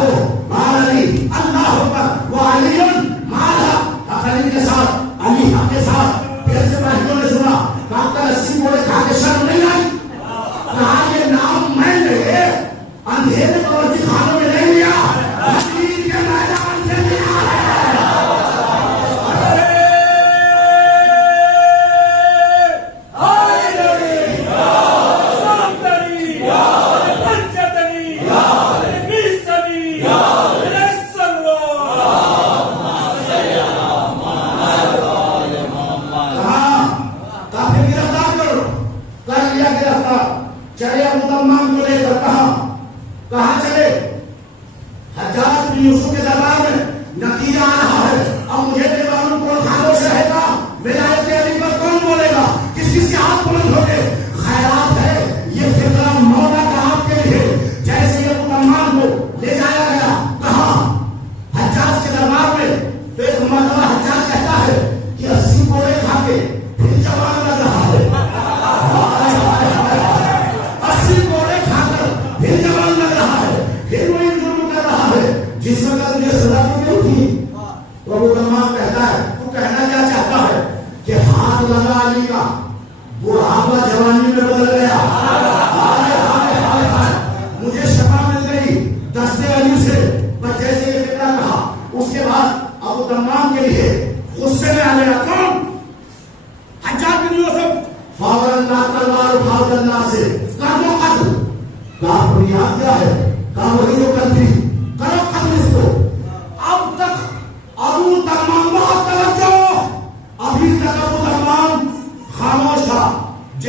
مال علی, اللہ اکبر وعلی مال علی کے ساتھ, علی حق کے ساتھ. پھر سے بھائیوں نے سنا, کہا 80 کوڑے کھا کے شرم نہیں آئی. کہا یہ نام میں نے اندھیرے فوجی خانوں میں نہیں لیا, حقیق کے میدان سے لیا ہے. چلے ابو تمام کو لے کر کہاں چلے؟ حجاج بن یوسف کے دربار میں. نتیجہ آ رہا ہے, اب مجھے دے معلوم کون خاموش رہے گا, ولایت علی پر کون بولے گا, کس کس کے ہاتھ بلند ہو گئے. خیرات ہے یہ فکرہ مولا کا آپ کے لیے. جیسے ابو تمام کو لے جایا گیا کہاں حجاج کے دربار میں, تو ایک مرتبہ حجاج کہتا ہے کہ 80 کوڑے کھا کے پھر جوان لگ رہا ہے. 80 کوڑے کھا کر پھر جوان لگ رہا ہے, پھر وہی جرم کر رہا ہے جس وقت مجھے سزا کیوں تھی. تو ابو تمام کہتا ہے تو کہنا کیا چاہتا ہے کہ ہاتھ لگا علی کا, بڑھاپا جوانی میں بدل گیا. مجھے شفا مل گئی دستے علی سے. بس جیسے یہ فکرہ کہا اس کے بعد ابو تمام کے لیے غصے میں آ گیا کون؟ حجاج بن یوسف. فاضل اللہ تلوار اٹھا اللہ سے کر دو قتل. کہا بنیاد کیا ہے؟ کہا وہی جو کرتی, کرو قتل اس کو. اب تک ابو تمام بہت توجہ, ابھی تک ابو تمام خاموش تھا.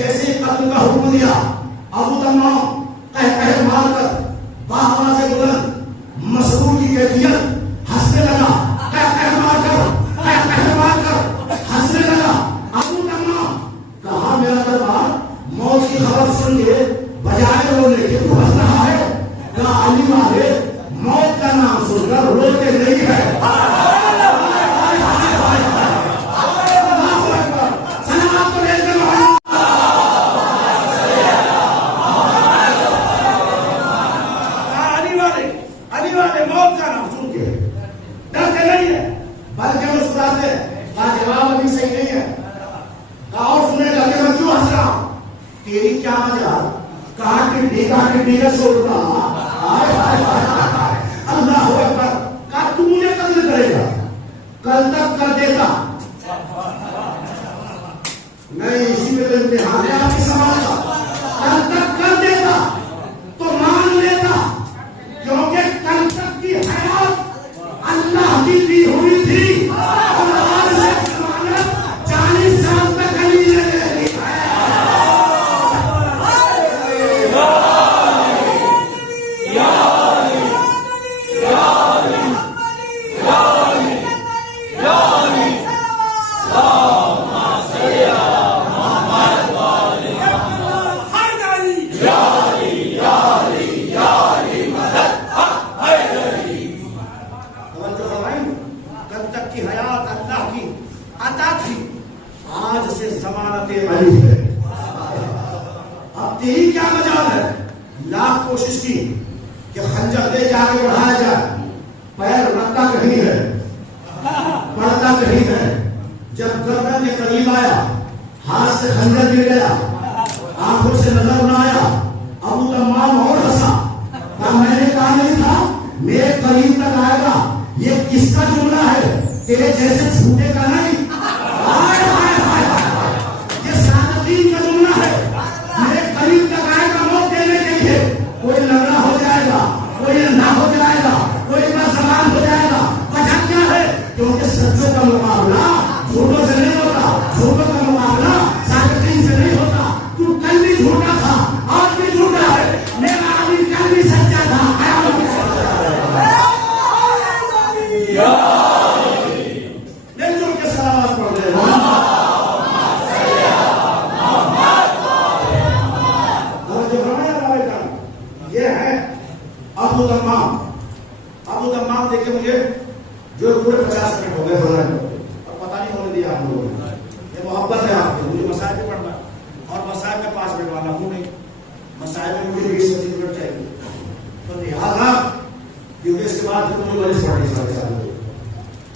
جیسے قتل کا حکم دیا ابو تمام قہقہ مار کر باآواز بلند مسرور کی کیفیت ہنسنے لگا، قہقہ مار کر ہنسنے لگا۔ ابو تمام کہا میرا دربار موت کی خبر سن کے بجائے رونے کے تو ہنس رہا ہے؟ کہا علی والے موت کا نام سن کر روتے نہیں ہے۔ موت کا نام سن کے ڈرتے نہیں ہے بلکہ مسکراتے ہیں۔ کہا جواب ابھی صحیح نہیں ہے۔ کہا اور سننے لگے میں کیوں ہنس رہا ہوں؟ تیری کیا مجال؟ کہا ٹڈی کا چھوڑنا۔ اللہ اکبر۔ کہا تو مجھے قتل کرے گا؟ کل تک کر دیتا۔ نہیں اسی میں تو امتحان ہے آپ کی سوال کا۔ کل تک کر دیتا تو مان لیتا، کیونکہ کل تک کی حیات اللہ کی دی ہوئی تھی اور آج سے ضمانت 40 سال تک علی نے لے لی ہے۔ علی ہے۔ اب تیری کیا مجال ہے؟ لاکھ کوشش کی کہ خنجر دے جا کے بڑھایا جائے، پیر رکھتا کہیں ہے، پڑتا کہیں ہے۔ جب گردن کے قریب آیا، ہاتھ سے خنجر گر گیا، آنکھوں سے نظر نہ آیا، ابو تمام اور ہنسا۔ میں نے کہا نہیں تھا میرے قریب تک آئے گا؟ یہ کس کا جملہ ہے؟ تیرے جیسے چھوٹے کا نہیں، کا جملہ ہے۔ میرے قریب تک آئے گا موت دینے کے لیے۔ کوئی لگڑا ہو جائے گا، کوئی اندھا ہو جائے گا، کوئی بزبان ہو جائے گا، وجہ کیا ہے؟ کیونکہ سچوں کا مقابلہ جھوٹوں سے نہیں ہوتا، جھوٹوں کا مقابلہ صادقین سے نہیں ہوتا۔ تو کل بھی جھوٹا تھا، آج بھی جھوٹا ہے، میرا علی کل بھی سچا تھا، قیامت بھی سچا ہے۔ مل جل کے صلوات پڑھ لے۔ ابو تمام دیکھے مجھے جو پورے 50 منٹ ہو گئے اور پتہ نہیں ہونے دیا ہم لوگوں نے۔ یہ محبت ہے آپ کو، مجھے مسائل پہ پڑھنا اور مسائل میں 5 منٹ والا ہوں نہیں، مسائل میں مجھے 20-25 منٹ چاہیے۔ تو لہٰذا کیونکہ اس کے بعد مجھے مجلس پڑھنی چاہیے،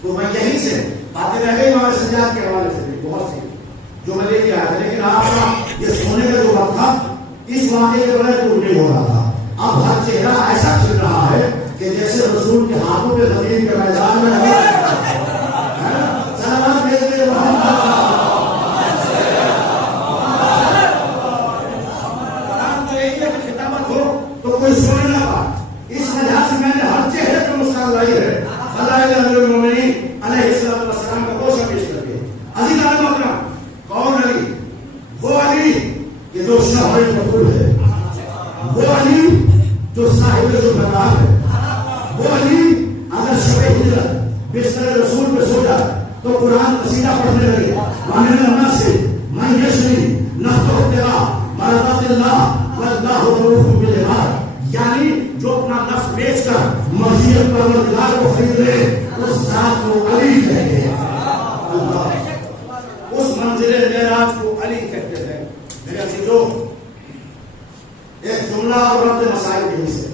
تو میں یہیں سے باتیں رہ گئی ہمارے سجاد کے حوالے سے بھی بہت سی جو میں لے کے آیا تھا، لیکن آپ کا یہ سونے کا جو وقت تھا اس واقعے کے بغیر دور نہیں ہو رہا تھا۔ اب ہر چہرہ ایسا کھل رہا ہے کہ جیسے رسول کے ہاتھوں پہ زمین کے میدان میں خطابت ہو تو کوئی سنے نہ پا۔ اس وجہ سے میں نے ہر چہرے پہ مسکان لائی ہے۔ فضائل امیر المومنین علیہ السلام کا گوشہ پیش کر کے عزیزان محترم، کون علی؟ وہ علی کہ جو شاہ مقبول ہے، وہ علی جو صاحب ذوالجلال ہے، وہ علی اگر شب ہجرت بستر رسول پہ سو جائے تو قرآن قصیدہ پڑھنے لگے، وَمِنَ النَّاسِ مَن يَشْرِي نَفْسَهُ ابْتِغَاءَ مَرْضَاتِ اللَّهِ وَاللَّهُ رَءُوفٌ بِالْعِبَادِ، یعنی جو اپنا نفس بیچ کر مرضیت پروردگار کو خرید لے اس ذات کو علی کہتے ہیں۔ اللہ اس منزل معراج کو علی کہتے ہیں۔ میرے عزیزو، ایک جملہ اور رد مسائل یہیں سے،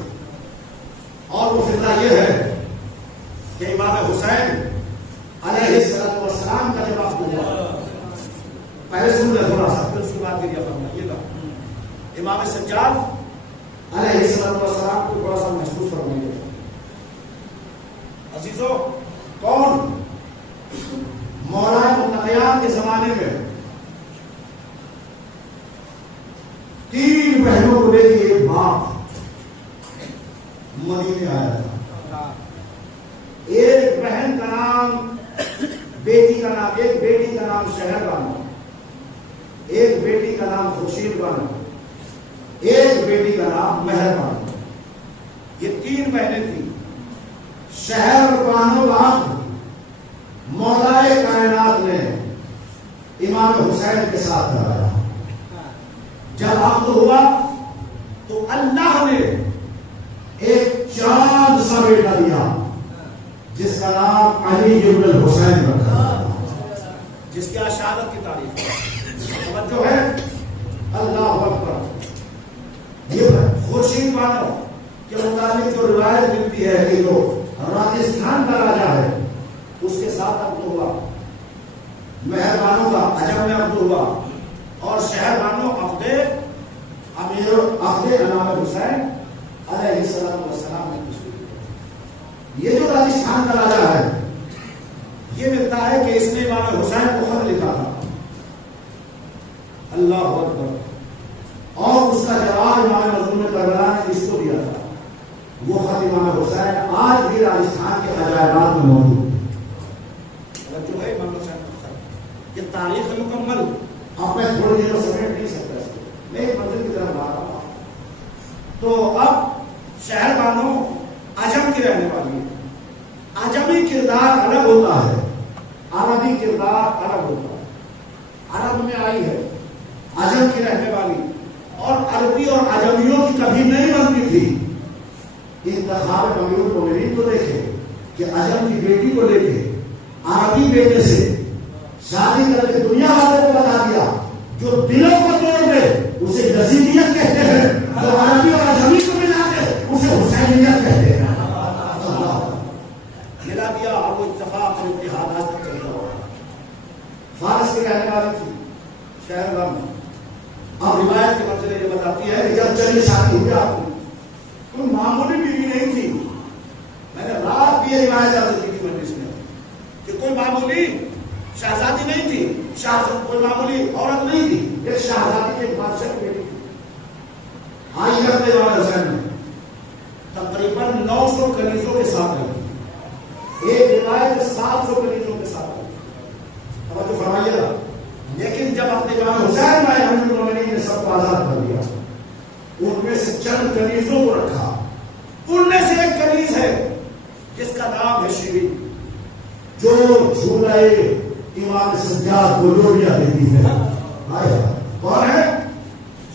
اور وہ فکرہ یہ ہے کہ امام حسین علیہ السلام کا جب آپ کو پہلے سن لے تھوڑا سا، پھر اس کے بعد یہ فرمائیے گا۔ امام سجاد علیہ السلام کو تھوڑا سا محسوس فرمائیے گا۔ عزیزو، کون مولا متقیان کے زمانے میں 3 بہنوں کو لے کے ایک باپ مدینے آیا تھا۔ ایک بہن کا نام بیٹی کا نام، ایک بیٹی کا نام شہر رانا، ایک بیٹی کا نام خورشید بانو، ایک بیٹی کا نام مہر بانو. یہ 3 بہنیں تھیں. شہر بانو آپ مولائے کائنات نے امام حسین کے ساتھ کرایا. جب عقد ہوا تو اللہ نے ایک چاند سا بیٹا دیا جس کا نام علی ابن الحسین رکھا، جس کی شہادت کی تاریخ جو ہے. اللہ اکبر. یہ خورشید بانو کے متعلق جو روایت ملتی ہے کہ جو راجستھان کا راجا ہے اس کے ساتھ عقد ہوا، مہر بانو کا عجم میں عقد ہوا، اور شہر بانو عقد امام حسین علیہ السلام نے. یہ جو راجستھان کا راجا ہے یہ ملتا ہے کہ اس نے امام حسین کو خط لکھا تھا. اللہ اکبر. اور اس کا جواب امام مظلوم کربلا نے اس کو دیا تھا. وہ خط امام حسین آج بھی راجستھان کے عجائبات میں موجود ہے. جو ہے امام حسین کا خط، یہ تاریخ مکمل اب میں تھوڑی دنوں سمیٹ نہیں سکتا اس کو. میں ایک منزل کی طرف آ رہا ہوں. تو اب شہر بانو عجم کی رہنے والی ہے. عجمی کردار الگ ہوتا ہے، عربی کردار الگ ہوتا ہے. عرب میں آئی ہے، عجم کی رہنے والی، اور عربی اور عجمیوں کی کبھی نہیں بنتی تھی. انتخاب امیر المومنین کو دیکھے کہ عجم کی بیٹی کو لے کے عربی بیٹے سے شادی کر کے دنیا والے کو بتا دیا جو دلوں کو توڑ دے اسے یزیدیت کہتے ہیں، جو عربی اور عجمی کو ملا دے اسے حسینیت کہتے ہیں. ملا دیا اور وہ اتفاق اور اتحاد آج تک چل رہا ہوا. فارس کی رہنے والی تھی شہر بانو. اب روایت کے منزل یہ بتاتی ہے کہ جب چلی شادی ہوئی آپ کی کوئی معمولی بیوی نہیں تھی. میں نے رات بھی یہ روایت عرض کی تھی مجلس میں کہ کوئی معمولی شہزادی نہیں تھی، کوئی معمولی عورت نہیں تھی، ایک شہزادی کے بادشاہ کی بیٹی تھی. آئی کرتے امام حسین میں تقریباً 900 کنیزوں کے ساتھ رہی. ایک روایت 700 کنیزوں کے ساتھ رہی. توجہ فرمائیے گا. لیکن جب اپنے امام حسین میں امیر المومنین نے سب کو آزاد کر دیا، ان میں سے چند کنیزوں کو رکھا. ان میں سے ایک کنیز ہے جس کا نام ہے شیرین، جو جھولائے امام سجاد کو جوڑیاں دیتی ہے. کون ہے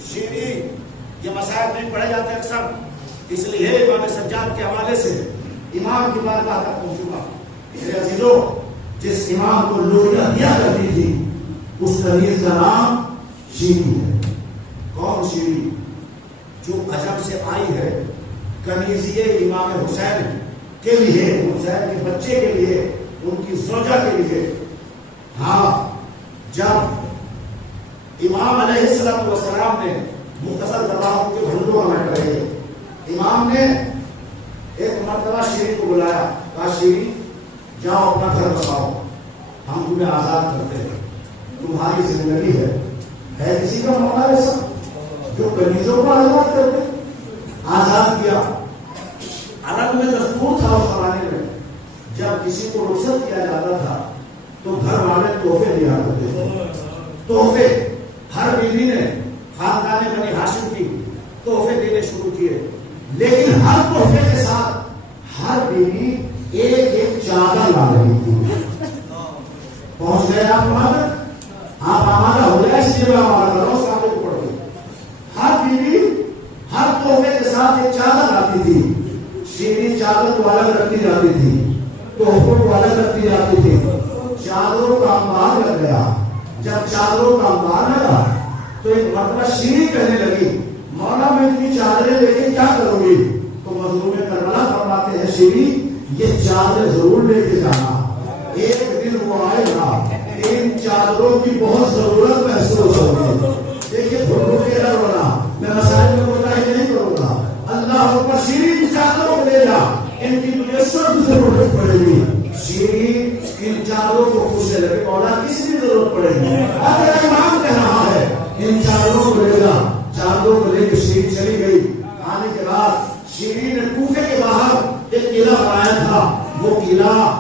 شیرین؟ یہ مسائل نہیں پڑھے جاتے اکثر، اس لیے امام سجاد کے حوالے سے امام کی بارگاہ تک پہنچوں گا. میرے عزیزوں، جس امام کو لوڑیاں دیا کرتی تھی اس کنیز کا نام شیرین ہے. کون شیرین؟ جو عجم سے آئی ہے، کنیزیے امام حسین کے لیے، حسین کے بچے کے لیے، ان کی زوجہ کے لیے. ہاں، جب امام علیہ السلام نے مختصر جراحوں کے بھنڈوں میں رہے، امام نے ایک مرتبہ شیرین کو بلایا، کہا شیرین جاؤ اپنا گھر بساؤ، ہم تمہیں آزاد کرتے ہیں، تمہاری زندگی ہے کسی کا موقع ایسا جو کنیزوں کو آزاد کرتے. آزاد کیا. عرب میں دستور تھا اس زمانے میں جب کسی کو رخصت کیا جاتا تھا تو گھر والے تحفے دیا کرتے تھے. تحفے ہر بیوی نے خاندان بنی ہاشم کی تحفے دینے شروع کیے، لیکن ہر تحفے کے ساتھ ہر بیوی ایک ایک چادر لا رہی تھی. پہنچ گئے آپ وہاں تک؟ آپ آمادہ ہو گیا، اس لیے میں آمادہ کر رہا ہوں. سامنے کو پڑھ گئی. ہر بیوی ہر تحفے کے ساتھ ایک چادر لاتی تھی. شیرین چادر کو الگ رکھی جاتی تھی، تحفوں کو الگ رکھی جاتی تھی. چادروں کا انبار لگ گیا. جب چادروں کا انبار لگا تو ایک مرتبہ شیرین کہنے لگی مولا میں اتنی چادریں لے کے کیا کروں گی؟ تو مظلوم کربلا فرماتے ہیں شیرین یہ چادر ضرور لے کے جانا، ایک دن وہ آئے گا ان چادروں کی بہت ضرورت محسوس ہوگی. دیکھیے فوٹو کے رونا میں مسائل میں کوئی نہیں کروں گا. اللہ پر شیرین چادروں کو لے جا، ان کی تجھے سب ضرورت پڑے گی. شیرین ان چادروں کو پوچھنے لگے مولا کس کی ضرورت پڑے گی؟ اگر امام کہہ رہا ہے ان چادروں کو لے جا. چادروں کو لے کے شیرین چلی گئی. آنے کے بعد شیرین نے کوفے کے باہر ایک قلعہ بنایا تھا. وہ قلعہ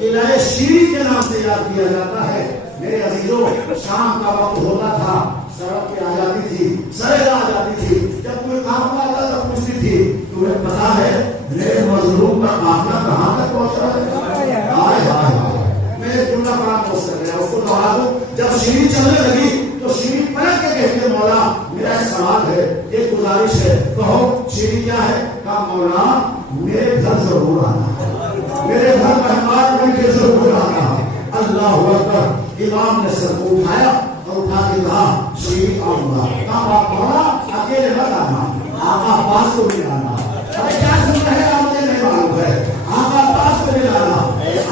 قلعہ شیرین کے نام سے یاد کیا جاتا ہے. میرے عزیزوں شام کا وقت ہوتا تھا، سڑک پہ آ جاتی تھی، سرحد آ جاتی تھی، جب کوئی کام آتا تھا پوچھتی تھی تمہیں پتا ہے میرے مظلوم کا قافلہ کہاں تک پہنچا ہے؟ ہائے ہائے ہائے، میں ایک جملہ بڑا پوچھ کر گیا، اس کو دوہرا دوں، جب سیڑھی چلنے لگی تو سیڑھی پلٹ کے کہتے مولا میرا ایک سوال ہے، ایک گزارش ہے، کہو سیڑھی کیا ہے؟ کہا مولا میرے گھر ضرور آنا، میرے گھر مہمان بن کے ضرور آنا۔ اللہ اکبر، امام نے سر کو اٹھایا اور اٹھا کے کہا سیڑھی آؤں گا۔ کہا مولا اکیلے مت آنا، آقا عباس کو بھی آنا۔ ارے کیا سن رہے ہیں آپ؟ مجھے نہیں معلوم ہے، آقا عباس کو بھی لانا،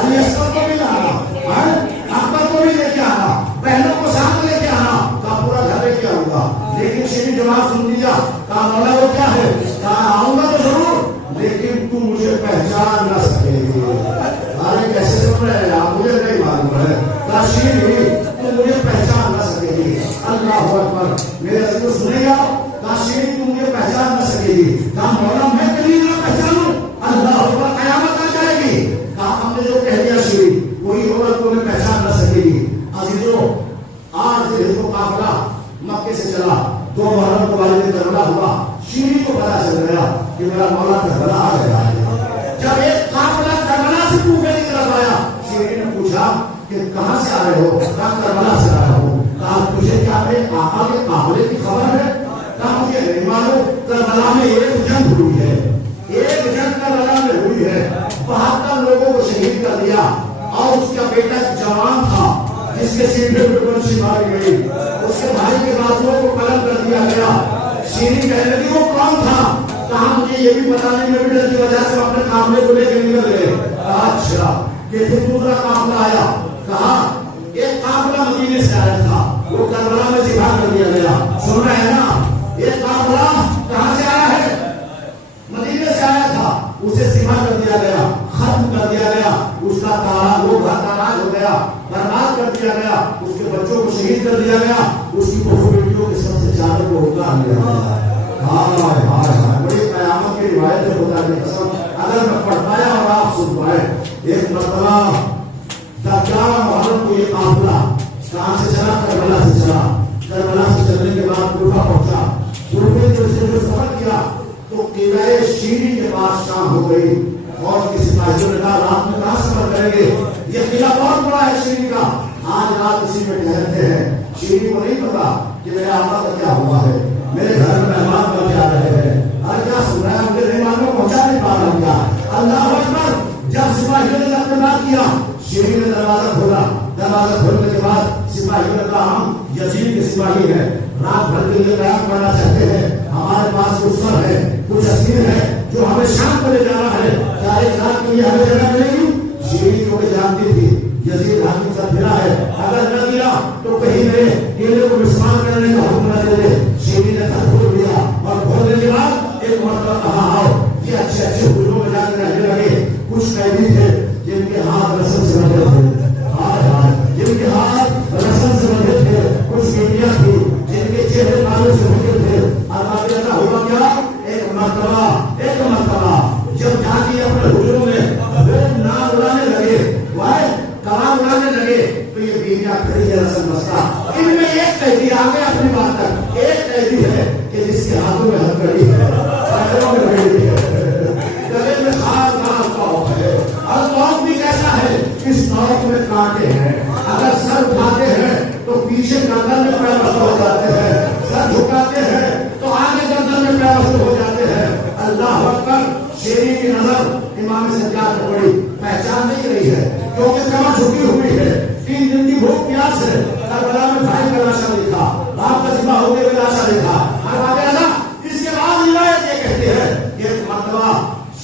علی اصغر کو بھی لانا، اکبر کو بھی لے کے آنا، بہنوں کو ساتھ لے کے آنا، کہا پورا گھر لے کے آؤں گا۔ لیکن شیری جواب سن لیا، کہا مولا وہ کیا ہے؟ کہا آؤں گا تو ضرور لیکن تم مجھے پہچان نہ سکے گی۔ ارے کیسے سن رہے ہیں آپ؟ مجھے نہیں معلوم ہے، کہا شیری تم مجھے پہچان نہ سکے گی۔ اللہ اکبر، میرے عزیزو سنیں گا، کہا شیری تم مجھے پہچان نہ سکے گی۔ کہا مولا میں کبھی نہ پہچانوں؟ اللہ اکبر، قیامت آ جائے گی۔ کہا ہم نے جو کہہ دیا شیری کوئی عورت تمہیں پہچان نہ سکے گی۔ عزیزو 8 ذی الحجہ قافلہ مکے سے چلا، 2 محرم کو والد کربلا ہوا، شیری کو پتا چل گیا کہ میرا مولا کربلا آ گیا ہے۔ جب ایک قافلہ کربلا سے کوفے کی طرف آیا، شیری نے پوچھا کہ کہاں سے آ رہے ہو؟ کہا کربلا سے آ رہا ہوں۔ کہا تجھے کیا میرے آقا کے قافلے کی خبر ہے؟ کہا مجھے نہیں معلوم، کربلا میں ایک جنگ ہوئی ہے، ایک جنگ کربلا میں ہوئی ہے، 72 لوگوں کو شہید کر دیا، اور اس کا بیٹا جوان تھا جس کے سینے پر گولی ماری گئی، اس کے بھائی کے بازوؤں کو قلم کر دیا گیا۔ شیری کہنے لگی وہ کون تھا؟ کہا مجھے یہ بھی پتا نہیں، میرے ڈر کی وجہ سے اپنے قافلے کو لے کے نکل گئے۔ اچھا، کہ پھر دوسرا قافلہ آیا، کہا ایک قافلہ مدینے سے آیا تھا، وہ کربلا میں ذبح کر دیا گیا۔ سن رہے ہیں نا؟ ایک قافلہ کہاں سے آیا ہے؟ مدینے سے آیا تھا، اسے ذبح کر دیا گیا، ختم کر دیا گیا، اس کا تاراج وہ گھر تاراج ہو گیا، برباد کر دیا گیا، اس کے بچوں کو شہید کر دیا گیا، اس کی بہو بیٹیوں کے سب سے زیادہ کو اتار دیا گیا۔ ہائے ہائے ہائے، بڑی قیامت کی روایت ہے، خدا کی قسم اگر میں پڑھ پایا اور آپ سن پائے۔ ایک مرتبہ 11 محرم کو یہ قافلہ کہاں سے چلا؟ کربلا سے چلا۔ کربلا سے چلنے کے بعد کوفہ پہنچا، کوفے سے اسے جو سفر کیا تو قلعہ شیری کے پاس شام ہو گئی۔ فوج کے سپاہیوں نے کہا رات میں کہاں سفر کریں گے؟ یہ قلعہ بہت بڑا ہے شیری کا، آج رات اسی میں ٹھہرتے ہیں۔ شیری کو نہیں پتا کہ میرے آقا کا کیا ہوا ہے، میرے گھر میں مہمان بن کے آ رہے ہیں، ارے کیا سن رہا ہے؟ مجھے مہمان کو پہنچا نہیں پا رہا کیا؟ اللہ اکبر، جب سپاہیوں نے اعتماد کیا، شیری نے دروازہ کھولا، دروازہ کھولنے کے بعد سپاہیوں نے کہا ہم یزید کے سپاہی ہیں، رات بھر کے لیے قیام کرنا چاہتے ہیں، ہمارے پاس کچھ سر ہے، کچھ اسیر ہے جو ہمیں شام کو لے جانا ہے، کیا ایک رات کے لیے ہمیں جگہ ملے گی؟ شیری کو جانتی تھی یزید حاکم سب پھرا ہے، اگر نہ دیا تو کہیں میرے قلعے کو مسمار کرنے کا حکم نہ دے دے۔ شیری نے گھر کھول دیا اور کھولنے کے بعد ایک مرتبہ کہا آؤ، یہ اچھے اچھے حجروں میں جا کے رہنے لگے۔ کچھ قیدی تھے جن کے ہاتھ رسم سے بندھے تھے، جن کے ہاتھ رسم سے بندھے تھے، کچھ بیٹیاں تھی جن کے چہرے بالوں سے بندھے تھے۔ اور ایسا ہوا کیا؟ ایک مرتبہ جب جا کے اپنے حجروں میں وہ نام اڑانے لگے، کلام اڑانے لگے، تو یہ بیویاں کھڑی ہے رسم بستہ۔ ان میں ایک قیدی آ گیا اپنی بات تک، ایک قیدی ہے کہ جس کے ہاتھوں میں ہتھکڑی ہے، پیروں میں گھڑی ہے، گلے میں خاص توق ہے، اور توق بھی کیسا ہے؟ اس توق میں کانٹے ہیں، اگر سر اٹھاتے ہیں تو پیچھے گردن میں پیر رفع ہو جاتے ہیں، سر جھکاتے ہیں تو آگے گردن میں پیر رفع ہو جاتے ہیں۔ اللہ اکبر، شیری کی نظر امام سجاد کو پڑی، پہچان نہیں رہی ہے کیونکہ کمر جھکی ہوئی ہے، 3 دن کی بھوک پیاس ہے۔ کربلا میں بھائی کا لاشا دیکھا، باپ کا ذبح ہوتے ہوئے لاشا دیکھا، ہر واقعہ تھا۔ اس کے بعد روایت یہ کہتی ہے کہ ایک مرتبہ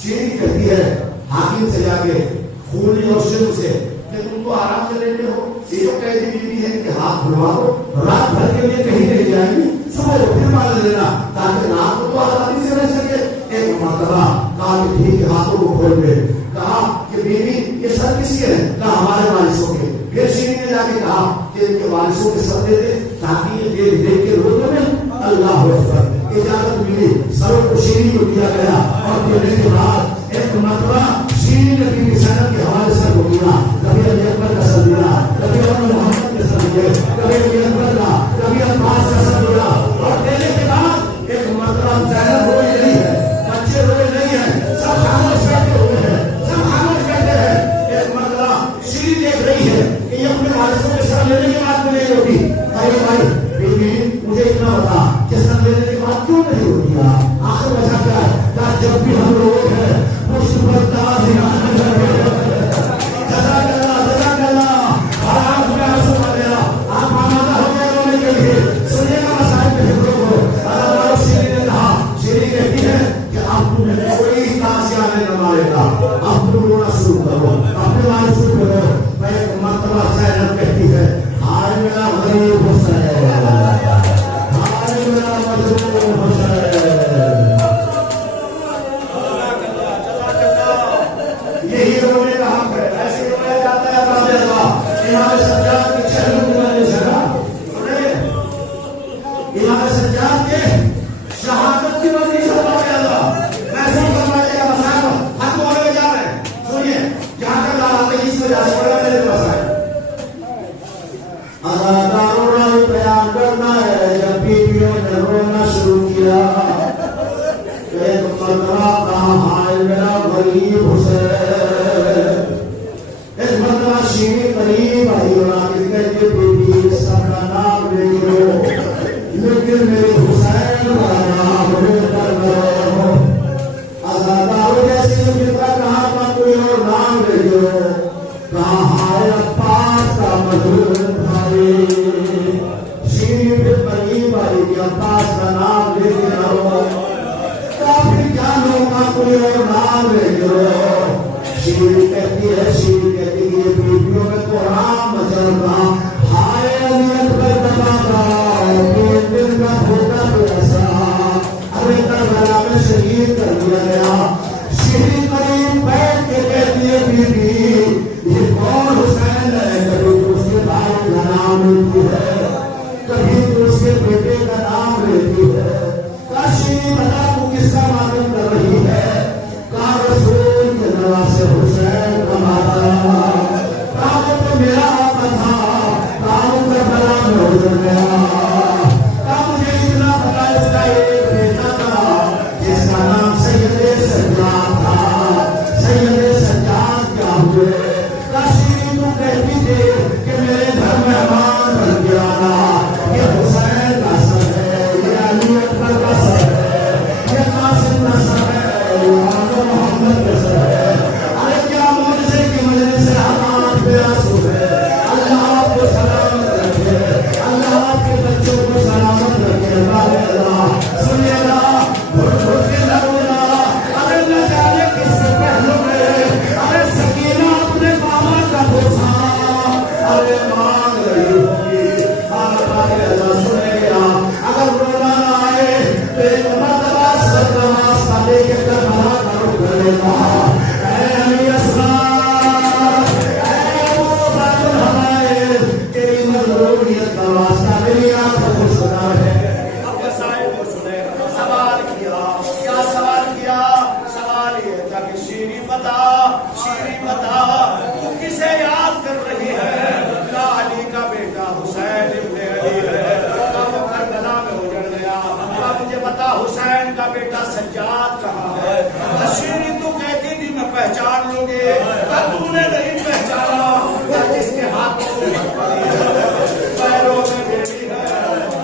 شیری کہتی ہے حاکم سے جا کے خونی اور شرم سے کہ تم تو آرام سے لیتے ہو، یہ جو قیدی بیوی ہے کہ ہاتھ دھلوا دو، رات بھر کے لیے کہیں نہیں جائیں گی، صبح پھر مان لینا تاکہ رات کو تو آزادی سے رہ سکے۔ ایک مرتبہ کہا کہ ٹھیک ہے، ہاتھوں کو کھول دے۔ کہا کہ بیوی یہ سر کس کے ہیں؟ کہا ہمارے وارثوں کے۔ پھر شیری نے جا کے کہا کہ ان کے وارثوں کے سر دے دے تاکہ یہ دیکھ دیکھ کے رو دے۔ اللہ اکبر، اجازت ملی، سر کو شیری کو دیا گیا، اور دینے کے بعد ایک مرتبہ شیری نے بیوی زینب کے حوالے سر کو دیا، کبھی علی اکبر کا سر دیا، کبھی محمد کے سر امام سجاد کے شہادت کی وجہ سے محسوس کروانے کا مسائل ختم ہونے میں جا رہے ہیں. سنیے جہاں تک آتے ہیں اس وجہ سے بڑا میرے مسائل اداکاروں نے بیان کرنا ہے. جب بیویوں نے رونا شروع کیا ایک مرتبہ کہا ہائے میرا غریب حسین. ایک مرتبہ شیری قریب آئی اور آگے کہتے بیوی سب کا نام لے لو لیکن میرے حسین کا نام لے کر لو. اداکاروں جیسے جتنا کہا تھا کوئی اور نام لے لو. کہا ہائے عباس کا مظلوم بھائی. شیری پھر قریب آئی کہ عباس کا نام لے لو. کافی جانوں کا کوئی اور نام لے لو. شیری کہتی ہے یہ بیویوں میں قرآن مچل رہا. ہائے علی اکبر دبا دل کا ہوتا تو ایسا ارے کربلا میں شہید کر دیا گیا. شیری قریب بیٹھ کے کہتی ہے بیوی یہ کون حسین ہے. کبھی تو اس کے بھائی کا نام لیتی ہے کبھی تو اس کے بیٹے کا نام لیتی ہے. کاشی بتا تو کس کا ماتم کر رہی ہے. کہا رسول کے نواز سے حسین کا ماتم. کہا تو میرا آقا تھا. کہا کربلا میں گزر گیا. کہا مجھے اتنا پتا اس کا ایک بیٹا تھا جس کا نام سید سجاد تھا. سید سجاد کیا ہوئے. کاشی تو کہتی تھے کہ میرے گھر مہمان بن گیا نا. یہ حسین کا سر ہے یہ علی اکبر کا سر ہے یہ قاسم کا سر ہے یہ محمد کا سر ہے. ارے کیا معجزے کی مجلس سے حالات پہ آنسو ہے. اللہ آپ کو سلامت رکھے. اللہ آپ کے بچوں کو سلامت رکھے. اللہ سنیے نا گھٹ گھٹ کے لگونا. ارے نہ جانے کس کے پہلو میں ارے سکینہ اپنے ماما کا بوسا ارے مانگ رہی ہوگی. اللہ سنے گا. اگر رونا نہ آئے تو ایک مرتبہ سر کا واسطہ لے کے کربلا کا رخ کرے گا. اے علی اصغر اے ابو بکر الحمائل تیری مظلومیت کا واسطہ میری آنکھوں کو سنا ہے. اب مسائل کو سنے. سوال کیا کیا سوال کیا. سوال یہ تھا کہ شیری بتا تو کسے یاد کر رہی ہے. علی کا بیٹا حسین ابن علی ہے. وہ کربلا میں اجڑ گیا. مجھے بتا حسین کا بیٹا سجاد کہاں ہے. شیری تو کہتی تھی میں پہچان لوں گی. تو نے نہیں پہچانا. جس کے ہاتھوں میں پڑی ہے پیروں میں بیٹی ہے.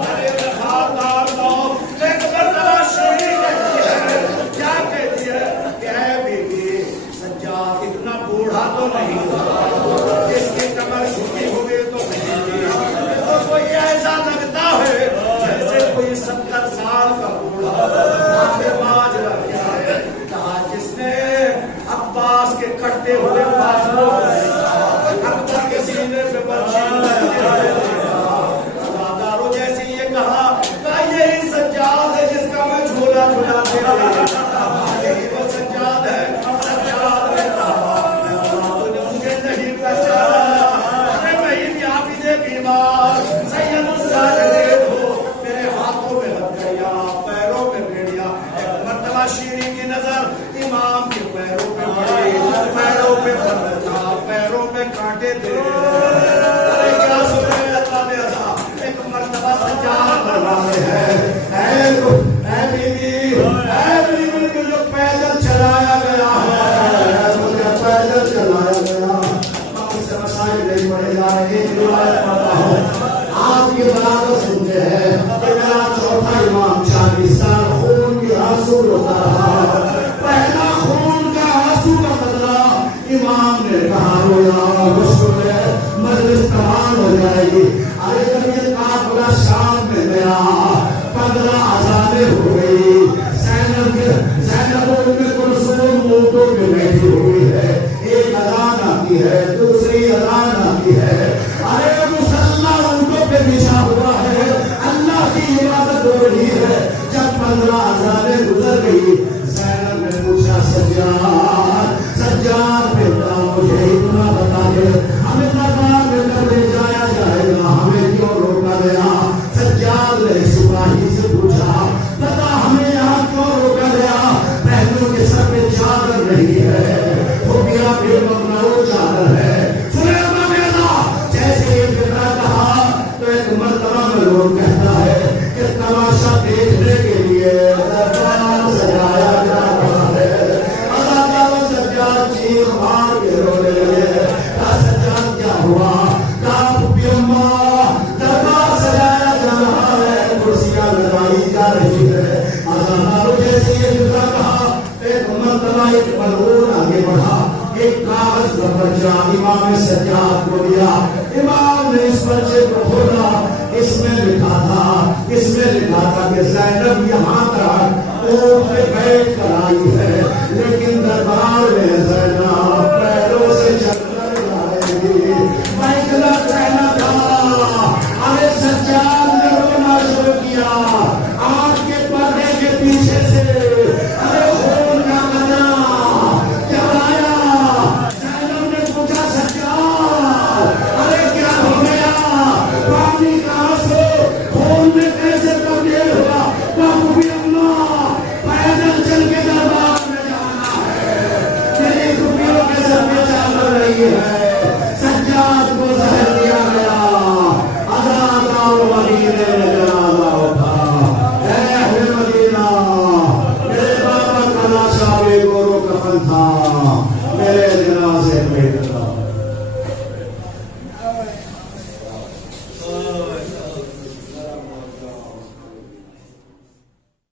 ارے خاردار لوگ ایک مرتبہ شیری کہتی ہے کیا کہتی ہے کہ اے بیٹی سجاد اتنا بوڑھا تو نہیں تھا جس کی کمر جھکی ہوئی تو نہیں تھی. تو کوئی ایسا لگتا ہے جیسے کوئی 70 سال کا بوڑھا باج رکھ گیا ہے. کہا جس نے عباس کے کٹتے ہوئے بازو اکبر کے سینے پہ باداروں جیسے یہ کہا یہی سجاد ہے جس کا میں جھولا جھولاتے رہے. یہی وہ سجاد ہے. سجاد نے کہا مجھے نہیں پہچانا. ارے میں بھی آپ ہی بیمار سید الساجدین ہو. میرے ہاتھوں میں ہتھیلیاں پیروں میں بیڑیاں. ایک مرتبہ شیری کی نظر امام کے پیروں پہ پڑی. پیروں پہ پتھر تھا پیروں میں کانٹے تھے. ارے کیا سنے اللہ نے ایسا. ایک مرتبہ سجاد بنانے ہیں. اے بیوی مجھے پیدل چلایا گیا ہے. مجھے پیدل چلایا گیا. اس سے مسائل نہیں پڑے جا رہے. ایک روایت پڑھتا ہوں. آپ کی بلادت سنتے ہیں کہ میرا چوتھا امام 40 سال خون کی آنسو روتا رہا. پہلا خون کا آنسو کا بدلہ امام نے کہا رویا غسل میں مجلس تمام ہو جائے گی. ارے جب یہ قافلہ شام میں گیا 15 اذانیں ہو گئی. زینب ام کلثوم اونٹوں پہ بیٹھی ہوئی ہے. ایک اذان آتی ہے دوسری اذان آتی ہے. ارے مسلح اونٹوں پہ بچھا ہوا ہے. اللہ کی عبادت ہو رہی ہے. جب 15 اذانیں گزر گئی زینب نے پوچھا سجاد بیٹا مجھے اتنا بتا دے ہمیں دربار میں کب لے جایا جائے گا. ہمیں کیوں روکا گیا. سجاد نے سپاہی سے روشنیاں لگائی جا رہی ہے. آزاداروں جیسے یہ فضا کہا ایک مرتبہ ایک ملعون آگے بڑھا, ایک کاغذ کا پرچہ امام سجاد کو دیا. امام نے اس پرچے کو کھولا, اس میں لکھا تھا کہ زینب یہاں تک اونٹ پہ بیٹھ کر آئی ہے, لیکن دربار میں زینب پیروں سے چل کر جائے گی. میں اتنا کہنا تھا, ارے سجاد نے رونا شروع کیا آنکھ کے پردے کے پیچھے سے. ارے خون کا قطرہ کیا آیا؟ زینب نے پوچھا سجاد ارے کیا ہو گیا؟ پانی کہاں سے خون میں کیسے تبدیل ہوا؟ باپو بھی اللہ پیدل چل کے دربار میں جانا ہے, میری ٹوپیوں کے سر پہ چادر رہی ہے. سجاد کو زہر دیا گیا, آزاد اور مدینے میں جنازہ اٹھا. اے اہل مدینہ, میرے بابا کا ناشا بے گورو کفن تھا, میرے جنازے پہ اترا.